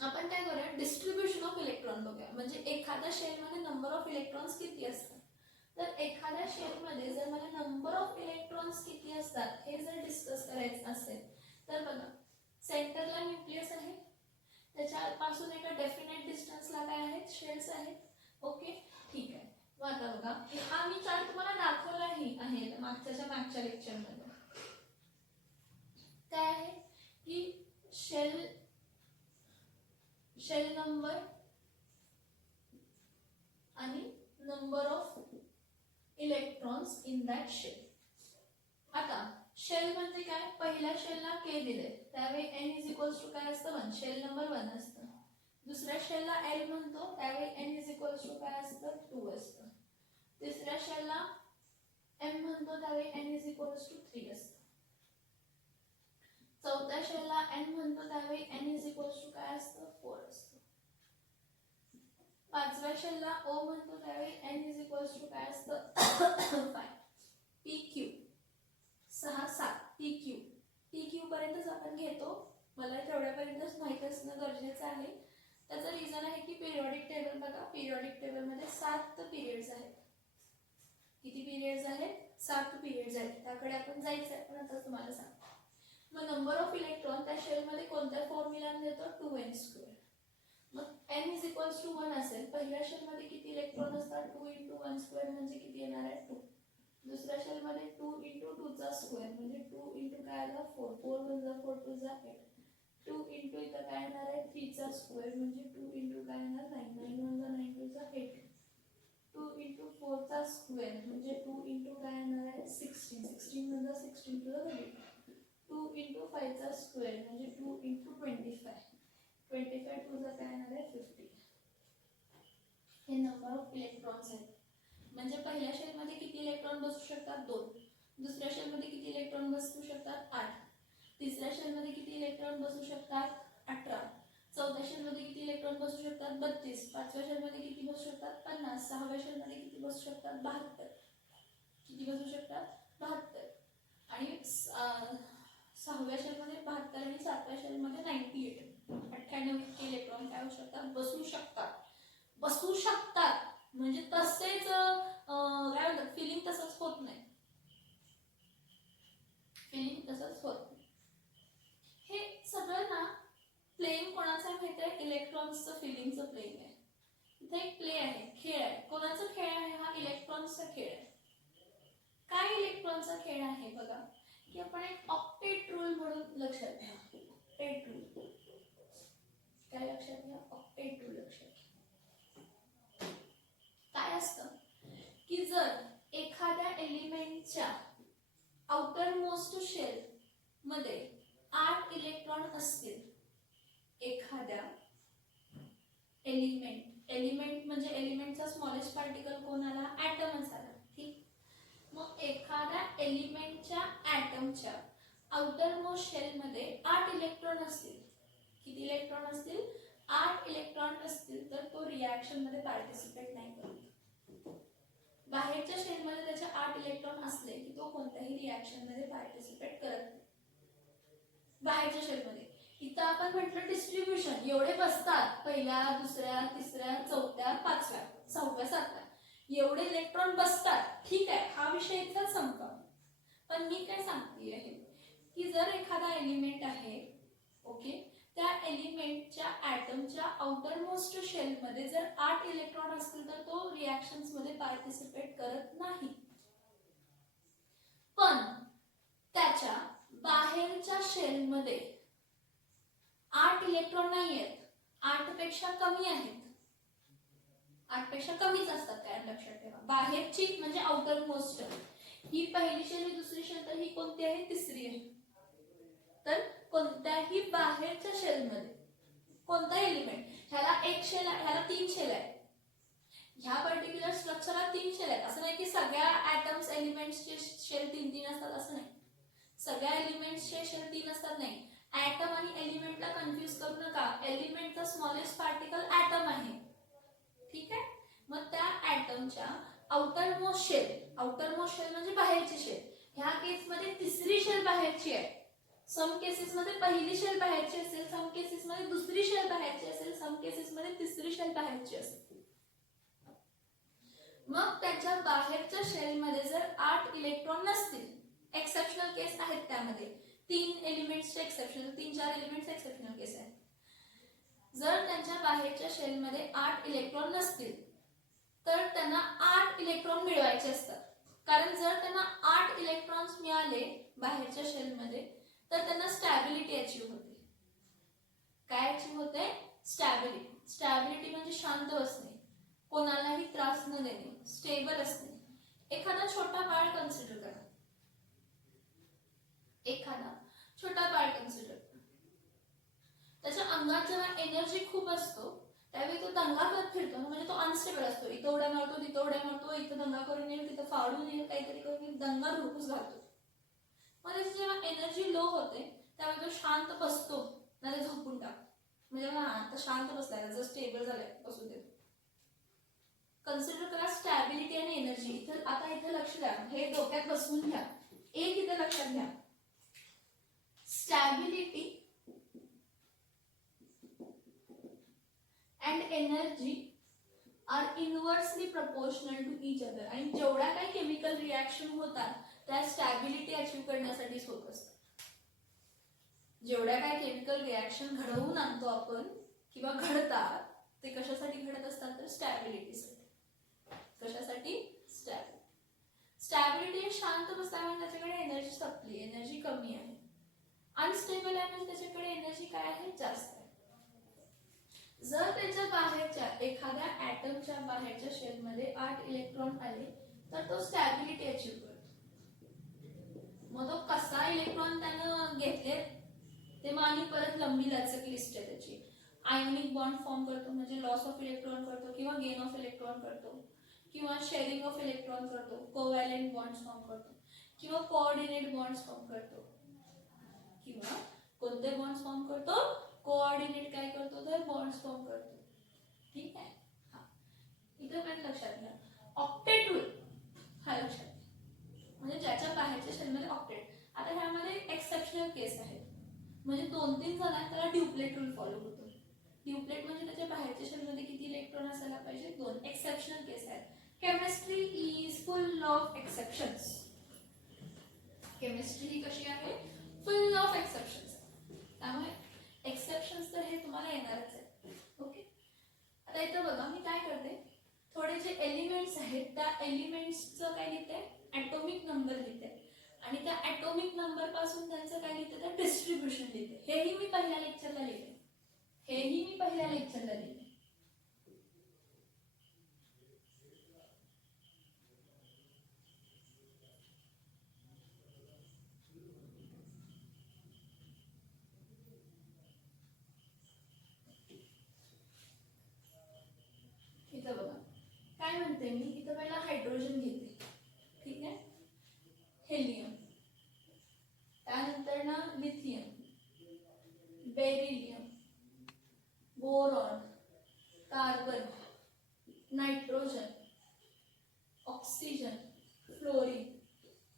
आपण काय करूया? डिस्ट्रीब्युशन ऑफ इलेक्ट्रॉन बघूया. म्हणजे एखाद्या शेलमध्ये नंबर ऑफ इलेक्ट्रॉन्स किती असतात. तर एखाद्या शेलमध्ये जर मला नंबर ऑफ इलेक्ट्रॉन्स किती असतात हे जर डिस्कस करायचं असेल तर बघा, सेंटरला न्यूक्लियस आहे, त्याच्यापासून एका डेफिनेट डिस्टन्सला काय आहेत? शेल्स आहेत. ओके, ठीक आहे. मग आता बघा, हा मी चार्ट तुम्हाला दाखवलाही आहे मागच्या लेक्चरमध्ये. काय आहे की शेल नंबर आणि number of electrons in that shell. आता शेल म्हणजे काय? पहिल्या शेलला के दिले त्यावेळी n इज इक्वल्स टू काय असतं? 1. शेल नंबर 1 असतं. दुसऱ्या शेलला L म्हणतो त्यावेळी n इज इक्वल्स टू काय असतं? 2 असतं. तिसऱ्या शेलला M म्हणतो त्यावेळी n इज इक्वल्स टू 3 असतं. 4थ्या शेलला n म्हणतो त्यावेळी n इज इक्वल्स टू काय असतं 4 असतं. 5व्या शेलला O म्हणतो त्यावेळी n इज इक्वल्स टू काय असतं 5. PQ 6 7 PQ पर्यंतच आपण घेतो. मला तेवढ्यापर्यंतच माहित असणं गरजेचं आहे. त्याचं रिझन आहे की पिरियॉडिक टेबल बघा, पिरियॉडिक टेबल मध्ये 7 पिरियड्स आहेत. किती पिरियड्स आहेत? 7 पिरियड्स आहेत. त्याकडे आपण जायचं आहे, पण आता तुम्हाला सांगतो. मग नंबर ऑफ इलेक्ट्रॉन त्या शेल मध्ये कोणत्या फॉर्म्युलाने देतो? 2n². मग n इज इक्वल्स टू 1 असेल. पहिल्या शेल मध्ये किती इलेक्ट्रॉन असतात? 2 × 1² म्हणजे किती येणार आहे? 2. दुसऱ्या शेल मध्ये 2 × 2² म्हणजे 2 × काय आला 4. 4 × 4 2 8. 2 × इथं काय येणार आहे 3² म्हणजे 2 × काय येणार 9. 9 × 9 2 8. 2 × 4² म्हणजे 2 × काय येणार आहे 16. 16 16 टू द 30. 2 × 5² म्हणजे 2 × 25. 25 टू द काय येणार आहे 50. हे नंबर ऑफ इलेक्ट्रॉन्स आहेत. म्हणजे पहिल्या शेल मध्ये किती इलेक्ट्रॉन बसू शकतात? 2. दुसऱ्या शेल मध्ये किती इलेक्ट्रॉन बसू शकतात? 8. तिसऱ्या शेल मध्ये किती इलेक्ट्रॉन बसू शकतात? 18. चौथ्या शेल मध्ये किती इलेक्ट्रॉन बसू शकतात? 32. पाचव्या शेल मध्ये किती बसू शकतात? 50. सहाव्या शेल मध्ये किती बसू शकतात? 72. किती बसू शकतात? 72. आणि सहाव्या शेल मध्ये 72 आणि सातव्या शेल मध्ये 98. 98 इलेक्ट्रॉन काय होऊ शकतात? बसू शकतात. म्हणजे तसेच काय म्हणतात फिलिंग तसंच होत नाही. हे सगळं ना प्लेइंग कोणाचं आहे माहिती आहे? इलेक्ट्रॉन्सचं फिलिंगचं प्लेइंग आहे. इथे एक प्ले आहे, खेळ आहे. कोणाचा खेळ आहे हा? इलेक्ट्रॉन्सचा खेळ आहे. काय इलेक्ट्रॉनचा खेळ आहे बघा, की आपण एक ऑक्टेट रूल म्हणून लक्षात घ्या. ऑक्टेट रूल काय लक्षात घ्या? ऑक्टेट रूल लक्षात घ्या. काय असतं की जर एखाद्या एलिमेंटच्या आउटर मोस्ट शेल मध्ये 8 इलेक्ट्रॉन असतील, एखाद्या एलिमेंट म्हणजे एलिमेंटचा स्मॉलेस्ट पार्टिकल कोण आला? ॲटमच आला. ठीक. मग एखाद्या एलिमेंटच्या ॲटमच्या आउटर मोस्ट शेल मध्ये 8 इलेक्ट्रॉन असतील. किती इलेक्ट्रॉन असतील? 8 इलेक्ट्रॉन असतील. तर तो रिॲक्शन मध्ये पार्टिसिपेट नाही करत. बाहेरच्या शेल मध्ये त्याचे 8 इलेक्ट्रॉन असले की तो कोणत्याही रिॲक्शन मध्ये पार्टिसिपेट करत नाही. बाहेरच्या शेल मध्ये इथं आपण म्हटलं डिस्ट्रीब्युशन एवढे बसतात, पहिल्या दुसऱ्या तिसऱ्या चौथ्या पाचव्या सहाव्या सातव्या एवढे इलेक्ट्रॉन बसतात. ठीक आहे, हा विषय इथला संपला. पण मी काय सांगते आहे की जर एखादा एलिमेंट आहे, ओके, त्या एलिमेंटच्या ॲटमच्या आउटर मोस्ट शेल मध्ये जर 8 इलेक्ट्रॉन असतील तर तो रिॲक्शन्स मध्ये पार्टिसिपेट करत नाही. पण त्याच्या बाहेरच्या शेल मध्ये 8 इलेक्ट्रॉन नाही आहेत, 8 पेक्षा कमी आहेत. 8 पेक्षा कमीच असतात, काय लक्षात ठेवा. बाहेरची म्हणजे आउटर मोस्ट ही पहिली शेल, ही दुसरी शेल, तर ही कोणती आहे? तिसरी आहे. तर कोणत्याही बाहेरच्या शेल मध्ये कोणता एलिमेंट, ह्याला एक शेल आहे, ह्याला 3 शेल आहे, ह्या पर्टिक्युलर स्ट्रक्चरला 3 शेल आहेत. असं नाही की सगळ्या ॲटम्स एलिमेंट्सचे शेल 3 असतात, असं नाही. सगळ्या एलिमेंट्सचे शेल 3 असतात नाही. ॲटम आणि एलिमेंटला कन्फ्यूज करू नका. एलिमेंटचा स्मॉलेस्ट पार्टिकल ॲटम आहे. ठीक आहे. मग त्या ॲटमच्या आउटर मोस्ट शेल म्हणजे बाहेरची शेल, ह्या केस मध्ये तिसरी शेल बाहेरची आहे. सम केसेस मध्ये पहिली शेल बाहेरची असेल, सम केसेस मध्ये दुसरी शेल बाहेरची असेल, सम केसेस मध्ये तिसरी शेल बाहेरची असेल. मग त्याच्या बाहेरच्या शेल मध्ये जर 8 इलेक्ट्रॉन नसतील, एक्सेप्शनल केस आहेत त्यामध्ये, 3 एलिमेंट्सचे एक्सेप्शनल, 3-4 एलिमेंट्स एक्सेप्शनल केस आहेत. जर त्यांच्या बाहेरच्या शेल मध्ये 8 इलेक्ट्रॉन नसतील तर त्यांना 8 इलेक्ट्रॉन मिळवायचे असतात. कारण जर त्यांना 8 इलेक्ट्रॉन्स मिळाले बाहेरच्या शेल मध्ये तर त्यांना स्टॅबिलिटी अचीव होते. काय अचीव होते? स्टॅबिलिटी म्हणजे शांत बसणे, कोणालाही त्रास न देणे, स्टेबल असणे. एखादा छोटा बाळ कन्सिडर करा. त्याच्या अंगात जेव्हा एनर्जी खूप असतो त्यावेळी तो दंगा करत फिरतो, म्हणजे तो अनस्टेबल असतो. इथं उड्या मारतो, तिथं उड्या मारतो, इथं दंगा करून येईल, तिथं फाडून येईल, काहीतरी करून येईल, दंगा धुडकूस घालतो. मग त्याची जेव्हा एनर्जी लो होते त्यामुळे तो शांत बसतो, नाही झोपून टाक. म्हणजे आता शांत बसलाय, जर स्टेबल झालाय बसू दे. कन्सिडर करा स्टॅबिलिटी आणि एनर्जी. इथं आता इथे लक्ष द्या, हे डोक्यात बसवून घ्या. एक इथे लक्षात घ्या, stability and energy are inversely proportional to each other. आणि जेवढ्या काही केमिकल रिॲक्शन होतात त्या स्टॅबिलिटी अचीव्ह करण्यासाठीच होत असतात. जेवढ्या काही केमिकल रिॲक्शन घडवून आणतो आपण किंवा घडतात ते कशासाठी घडत असतात तर स्टॅबिलिटीसाठी. कशासाठी? स्टॅबिलिटी शांत बसल्यामुळे त्याच्याकडे एनर्जी संपली, एनर्जी कमी आहे. अनस्टेबल आहे म्हणजे त्याच्याकडे एनर्जी काय आहे? जास्त आहे. जर त्याच्या बाहेरच्या एखाद्या ऍटमच्या बाहेरच्या शेलमध्ये 8 इलेक्ट्रॉन आले तर तो स्टॅबिलिटी अचीव्ह करतो. मग तो कसा इलेक्ट्रॉन त्यानं घेतले ते मग आणि परत लंबी लचक लिस्ट आहे त्याची. आयोनिक बॉन्ड फॉर्म करतो म्हणजे लॉस ऑफ इलेक्ट्रॉन करतो किंवा गेन ऑफ इलेक्ट्रॉन करतो किंवा शेअरिंग ऑफ इलेक्ट्रॉन करतो, कोव्हॅलेंट बॉन्ड्स फॉर्म करतो किंवा कोऑर्डिनेट बॉन्ड्स फॉर्म करतो. किंवा कोणते बॉन्ड्स फॉर्म करतो? कोऑर्डिनेट काय करतो तर बॉन्ड्स फॉर्म करतो. ठीक आहे. हा इथं पण लक्षात घ्या, ऑक्टेट रूल हा लक्षात घ्या, म्हणजे ज्याच्या बाहेरच्या शेलमध्ये ऑक्टेट. आता ह्यामध्ये एक्सेप्शनल केस आहेत, म्हणजे 2-3 जणांना त्याला ड्युप्लेट रूल फॉलो होतो. ड्युप्लेट म्हणजे त्याच्या बाहेरच्या शेलमध्ये किती इलेक्ट्रॉन असायला पाहिजे? 2. एक्सेप्शनल केस आहेत. Chemistry is full of exceptions. Chemistry ही कशी आहे? Full of exceptions. त्यामुळे एक्सेप्शन्स तर हे तुम्हाला येणारच आहे. ओके. आता इथं बघा मी काय करते, थोडे जे एलिमेंट्स आहेत त्या एलिमेंट्सचं काय लिहिते? ॲटॉमिक नंबर लिहिते आणि त्या ॲटॉमिक नंबर पासून त्यांचं काय लिहिते तर डिस्ट्रीब्युशन लिहिते. हेही मी पहिल्या लेक्चरला लिहिले. इथं बघा काय म्हणते मी, इथं पहिला हायड्रोजन घेते. ठीक आहे. हेलियम, त्यानंतर ना lithium, beryllium, boron, carbon, nitrogen, oxygen, fluorine,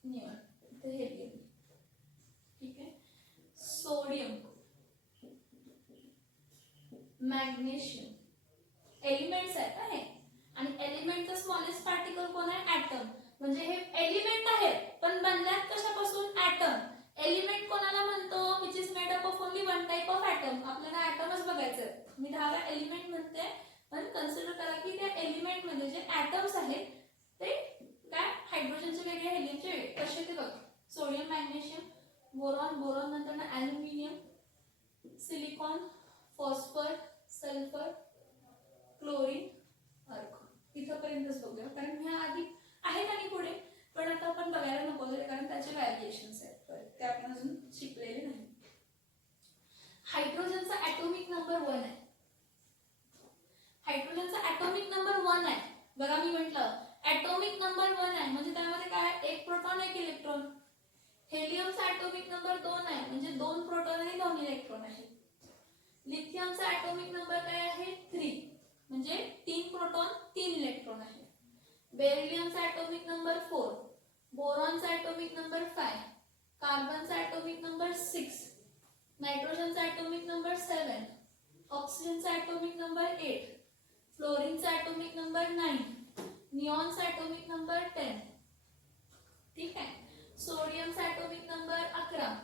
neon, इथे हेलियम. ठीक आहे. सोडियम, मॅग्नेशियम, एलिमेंट्स आहेत ना हे. आणि एलिमेंटचा स्मॉलेस्ट पार्टिकल कोण आहे? ऍटम. म्हणजे हे एलिमेंट आहेत पण बनल्यात कशापासून? ऍटम. एलिमेंट कोणाला म्हणतो? Which is made up of only one type of atom. आपल्याला ऍटमच बघायचं. मी 10 एलिमेंट म्हणते पण कन्सिडर करा की त्या एलिमेंट मध्ये जे ऍटम्स आहेत ते काय हायड्रोजनचे वेगळे, हेलियमचे वेगळे. कसे ते बघा. सोडियम, मॅग्नेशियम, बोरॉन, बोरॉन नंतर ना aluminium, silicon, phosphor, sulphur, chlorine, अर्क. इथपर्यंतच बघूया कारण ह्या आधी आहेत आणि पुढे, पण आता आपण बघायला नको कारण त्याचे व्हॅरिएशन्स आहेत ते आपण अजून शिकलेले नाही. हायड्रोजनचा ॲटॉमिक नंबर 1 आहे. हायड्रोजनचा ॲटॉमिक नंबर 1 आहे. बघा मी म्हटलं ॲटॉमिक नंबर 1 आहे म्हणजे त्यामध्ये काय? 1 प्रोटॉन 1 इलेक्ट्रॉन. हेलियमचा ॲटॉमिक नंबर 2 आहे म्हणजे 2 प्रोटॉन आणि 2 इलेक्ट्रॉन आहेत. लिथियमचा ॲटॉमिक नंबर काय आहे? 3 म्हणजे 3 प्रोटॉन 3 इलेक्ट्रॉन आहे. बेरिलियमचा ॲटॉमिक नंबर 4, बोरॉनचा ॲटॉमिक नंबर 5, कार्बनचा ॲटॉमिक नंबर 6, नायट्रोजनचा ॲटॉमिक नंबर 7, ऑक्सिजनचा ॲटॉमिक नंबर 8, फ्लोरीनचा ॲटॉमिक नंबर 9, निऑनचा ॲटॉमिक नंबर 10. ठीक आहे. सोडियमचा ॲटॉमिक नंबर 11,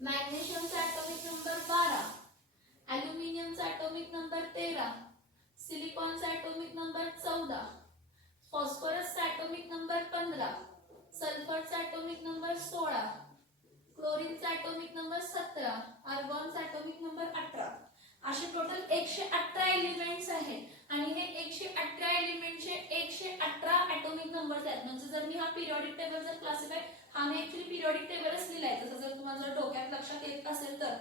मॅग्नेशियमचा ॲटॉमिक नंबर 12, ॲल्युमिनियमचा ॲटॉमिक नंबर 13, सिलिकॉनचा ॲटॉमिक नंबर 14, फॉस्फरसचा ॲटॉमिक नंबर 15, सल्फरचा ॲटॉमिक नंबर 16, क्लोरीनचा ॲटॉमिक नंबर 17, आर्गॉनचा ॲटॉमिक नंबर 18. असे टोटल 118 एलिमेंट्स आहेत आणि हे 118 एलिमेंटचे 118 ॲटॉमिक नंबर्स आहेत. म्हणजे जर मी हा पिरियॉडिक टेबल जर क्लासिफाय, हा मी ऍक्च्युली पिरियॉडिक टेबलच लिहिलाय. तसं जर तुम्हाला जर डोक्यात लक्षात येत असेल तर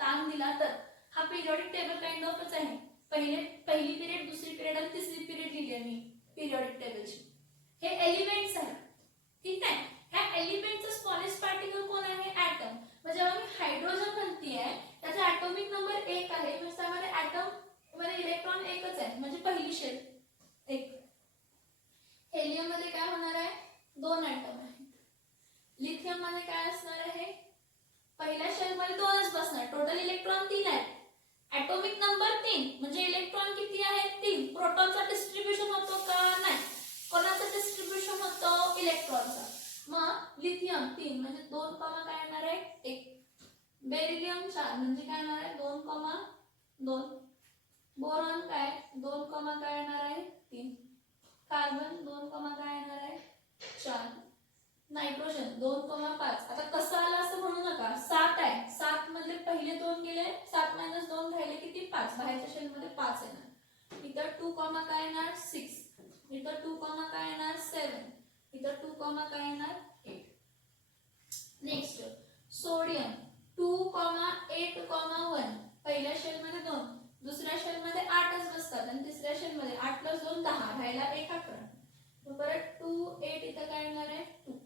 ताण दिला तर हा पिरियॉडिक टेबल काइंड ऑफच आहे. पहिली पिरियड, दुसरी पिरियड आणि तिसरी पिरियड लिहिली आहे मी पिरियॉडिक टेबलची. हे एलिमेंट्स आहेत. ठीक आहे. ह्या एलिमेंटचं स्मॉलेस्ट पार्टिकल कोण आहे? ऍटम. मध्ये 2च बसणार. टोटल इलेक्ट्रॉन 3 आहेत. ॲटॉमिक नंबर 3 म्हणजे इलेक्ट्रॉन किती आहेत 3. प्रोटॉनचा डिस्ट्रीब्युशन होतो का नाही. कोणाचं डिस्ट्रीब्युशन होतं इलेक्ट्रॉनचा. मग लिथियम 3 म्हणजे 2 कॉमा काय येणार आहे 1. बेरिलियम 4 म्हणजे काय येणार आहे 2,2. बोरॉन काय 2 कॉमा काय येणार आहे 3. कार्बन 2 कॉमा काय येणार आहे 4. नायट्रोजन 2,5. आता कसं आलं असं म्हणू नका. 7 आहे. 7 मधले पहिले 2 गेले. 7 - 2 राहिले किती 5. बाहेरच्या शेल मध्ये 5 येणार. इथं 2 कॉमा काय येणार 6. इथं 2 कॉमा काय येणार 7. इथं 2 कॉमा काय येणार 8. Next sodium 2,8,1. पहिल्या शेल मध्ये 2, दुसऱ्या शेल मध्ये 8च बसतात आणि तिसऱ्या शेल मध्ये 8 + 2 10 राहिला 1 11. परत 2 8 इथं काय येणार आहे 2.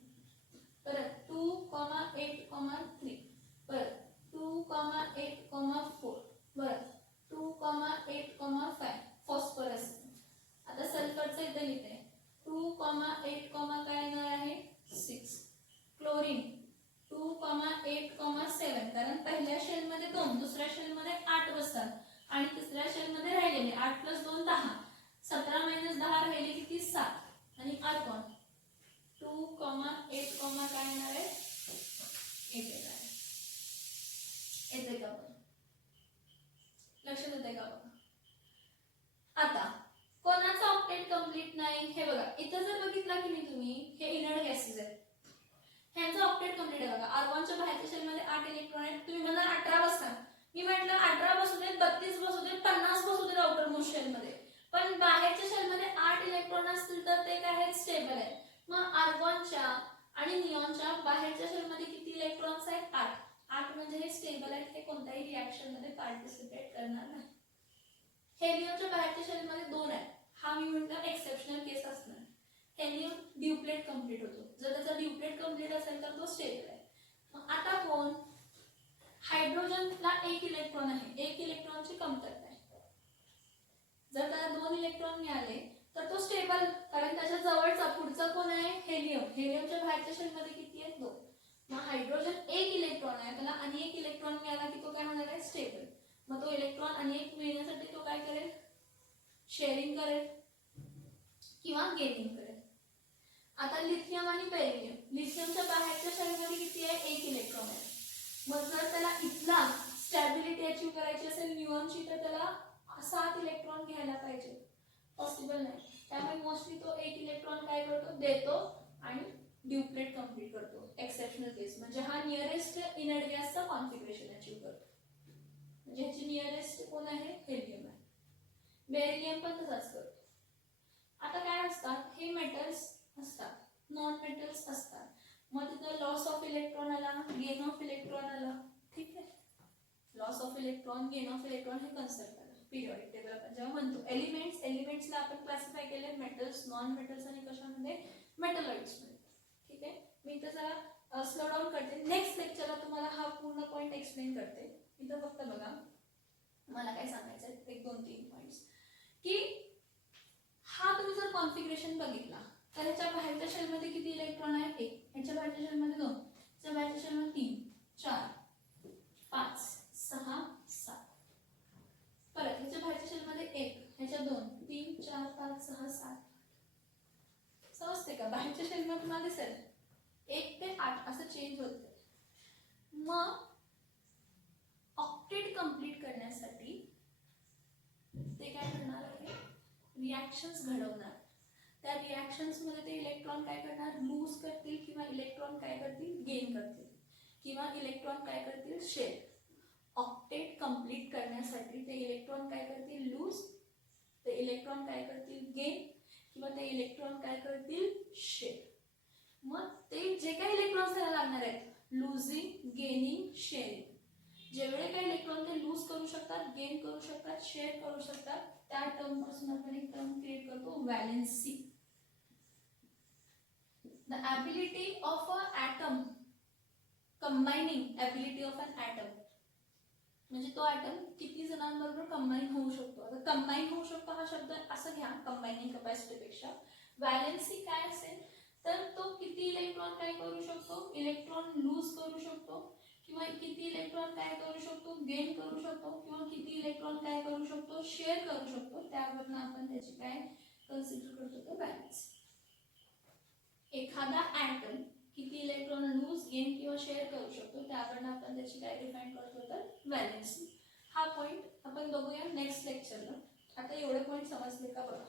परत 2,8,3. परत 2,8,4. परत 2,8,5. फॉस्फरस. आता सल्फरचं इथे लिहिते 2,8, काय येणार आहे 6. क्लोरीन 2,8,7. कारण पहिल्या शेल मध्ये 2, दुसऱ्या शेल मध्ये 8 बसतात आणि तिसऱ्या शेल मध्ये राहिलेले 8 + 2 10. 17 - 10 राहिले किती 7. आणि आर्गॉन 2,8, काय येणार आहे 8 येणार आहे. येते का बघा. लक्षात येते का बघा. आता कोणाचा ऑक्टेट कंप्लीट नाही हे बघा. इथं जर बघितला की नाही तुम्ही हे इनर्ट गॅसेस आहेत. ह्यांचा ऑक्टेट कंप्लीट आहे बघा. आर्गॉनच्या बाहेरच्या शेल मध्ये 8 इलेक्ट्रॉन आहेत. तुम्ही म्हणा 18 बसतात. मी म्हटलं 18 बसू देत, 32 बसू देत, 50 बसू देत आउटर मोस्ट शेल मध्ये. पण बाहेरच्या शेल मध्ये 8 इलेक्ट्रॉन असतील तर ते काय आहेत स्टेबल आहेत. मग आर्गॉनच्या आणि निऑनच्या बाहेरच्या शेल मध्ये किती इलेक्ट्रॉन्स आहेत 8. 8 म्हणजे हे स्टेबल आहेत. हे कोणत्याही रिएक्शन मध्ये पार्टिसिपेट करणार नाही. हेलियमच्या बाहेरच्या शेल मध्ये 2 आहेत. हा मी म्हटलं एक्सेप्शनल केस असणार. हेलियम ड्युप्लेट कंप्लीट होतो. जर त्याचा ड्युप्लेट कंप्लीट असेल तर तो स्टेबल आहे. मग आता कोण हायड्रोजनला 1 इलेक्ट्रॉन आहे. 1 इलेक्ट्रॉनची कमतरता आहे. जर त्याला 2 इलेक्ट्रॉन मिळाले तर तो स्टेबल. कारण त्याच्या जवळचा पुढचा कोण आहे हेलियम. हेलियमच्या बाहेरच्या शेल मध्ये किती आहेत 2. मग हायड्रोजन 1 इलेक्ट्रॉन आहे. त्याला आणि 1 इलेक्ट्रॉन मिळाला की तो काय होणार आहे स्टेबल. मग तो इलेक्ट्रॉन आणि 1 मिळण्यासाठी तो काय करेल शेअरिंग करेल किंवा गेनिंग करेल. आता लिथियम आणि बेरिलियम. लिथियमच्या बाहेरच्या शेल मध्ये किती आहे 1 इलेक्ट्रॉन आहे. मग जर त्याला इथला स्टॅबिलिटी अचीव करायची असेल न्यूऑनची तर त्याला 7 इलेक्ट्रॉन घ्यायला पाहिजे. पॉसिबल नाही. त्यामुळे मोस्टली तो 1 इलेक्ट्रॉन काय करतो देतो आणि ड्युप्लेट कंप्लीट करतो. एक्सेप्शनल केस म्हणजे हा नियरेस्ट इनर्ट गॅसचा कॉन्फिगरेशन अचीव करतो. म्हणजे ह्याची नियरेस्ट कोण आहे हेलियम आहे. बेरिलियम पण तसाच करतो. आता काय असतात हे मेटल्स असतात, नॉन मेटल्स असतात. मग तिथं लॉस ऑफ इलेक्ट्रॉन आला, गेन ऑफ इलेक्ट्रॉन आला. ठीक आहे. Loss of electron gain of electron हे कन्सेप्ट आला पिरियडिक टेबल आपण जेव्हा म्हणतो. एलिमेंट्सला आपण क्लासिफाय केले मेटल्स, नॉन मेटल्स आणि कशामध्ये मेटलॉइड्स मध्ये. ठीक आहे. मी इथं जरा स्लो डाऊन करते. नेक्स्ट लेक्चरला तुम्हाला हा पूर्ण पॉइंट एक्सप्लेन करते. इथं फक्त बघा मला काय सांगायचं आहे 1 2 3 पॉइंट्स की हा तुम्ही जर कॉन्फिगरेशन बघितला तर ह्याच्या बाहेरच्या शेल मध्ये किती इलेक्ट्रॉन आहे 1. ह्याच्या बाहेरच्या शेल मध्ये 2. ह्याच्या बाहेरच्या शेल मध्ये 3 4 5 6 7. परत ह्याच्या बाहेरच्या शेल मध्ये 1, ह्याच्या 2 3 4 5 6 7. समजते का. बाहेरच्या शेल मध्ये तुम्हाला दिसेल 1 ते 8 असं चेंज होतं. मग ऑक्टेट कंप्लीट करण्यासाठी ते काय करणार आहे रिएक्शन्स घडवणार. त्या रिएक्शन्स मध्ये ते इलेक्ट्रॉन काय करणार लूज करतील किंवा इलेक्ट्रॉन काय करतील गेन करतील किंवा इलेक्ट्रॉन काय करतील शेअर. ऑक्टेट कंप्लीट करण्यासाठी ते इलेक्ट्रॉन काय करतील लूज, ते इलेक्ट्रॉन काय करतील गेन किंवा ते इलेक्ट्रॉन काय करतील शेअर. मग ते जे काही इलेक्ट्रॉन्स त्याला लागणार आहेत लूजिंग, गेनिंग, शेअरिंग. जेवढे काही इलेक्ट्रॉन ते लूज करू शकतात, गेन करू शकतात, शेअर करू शकतात त्या टर्म पासून आपण एक टर्म क्रिएट करतो valency. The ability of a atom combining ability of an atom म्हणजे तो ॲटम किती जणांबरोबर कंबाईन होऊ शकतो. आता कंबाईन होऊ शकतो हा शब्द असं घ्या कंबायनिंग कपॅसिटीपेक्षा. व्हॅलेन्सी काय असेल तर तो किती इलेक्ट्रॉन काय करू शकतो इलेक्ट्रॉन लूज करू शकतो किंवा किती इलेक्ट्रॉन काय करू शकतो, गेन करू शकतो, किंवा किती इलेक्ट्रॉन काय करू शकतो, शेअर करू शकतो, त्यावरनं आपण त्याची काय कन्सिडर करतो तर बॅलन्स. एखादा ॲटम किती इलेक्ट्रॉन लूज, गेन किंवा शेअर करू शकतो, त्यावरनं आपण त्याची काय डिफाईन करतो तर व्हॅलेन्सी. हा पॉईंट आपण बघूया नेक्स्ट लेक्चरला. आता एवढे पॉईंट समजले का बघा.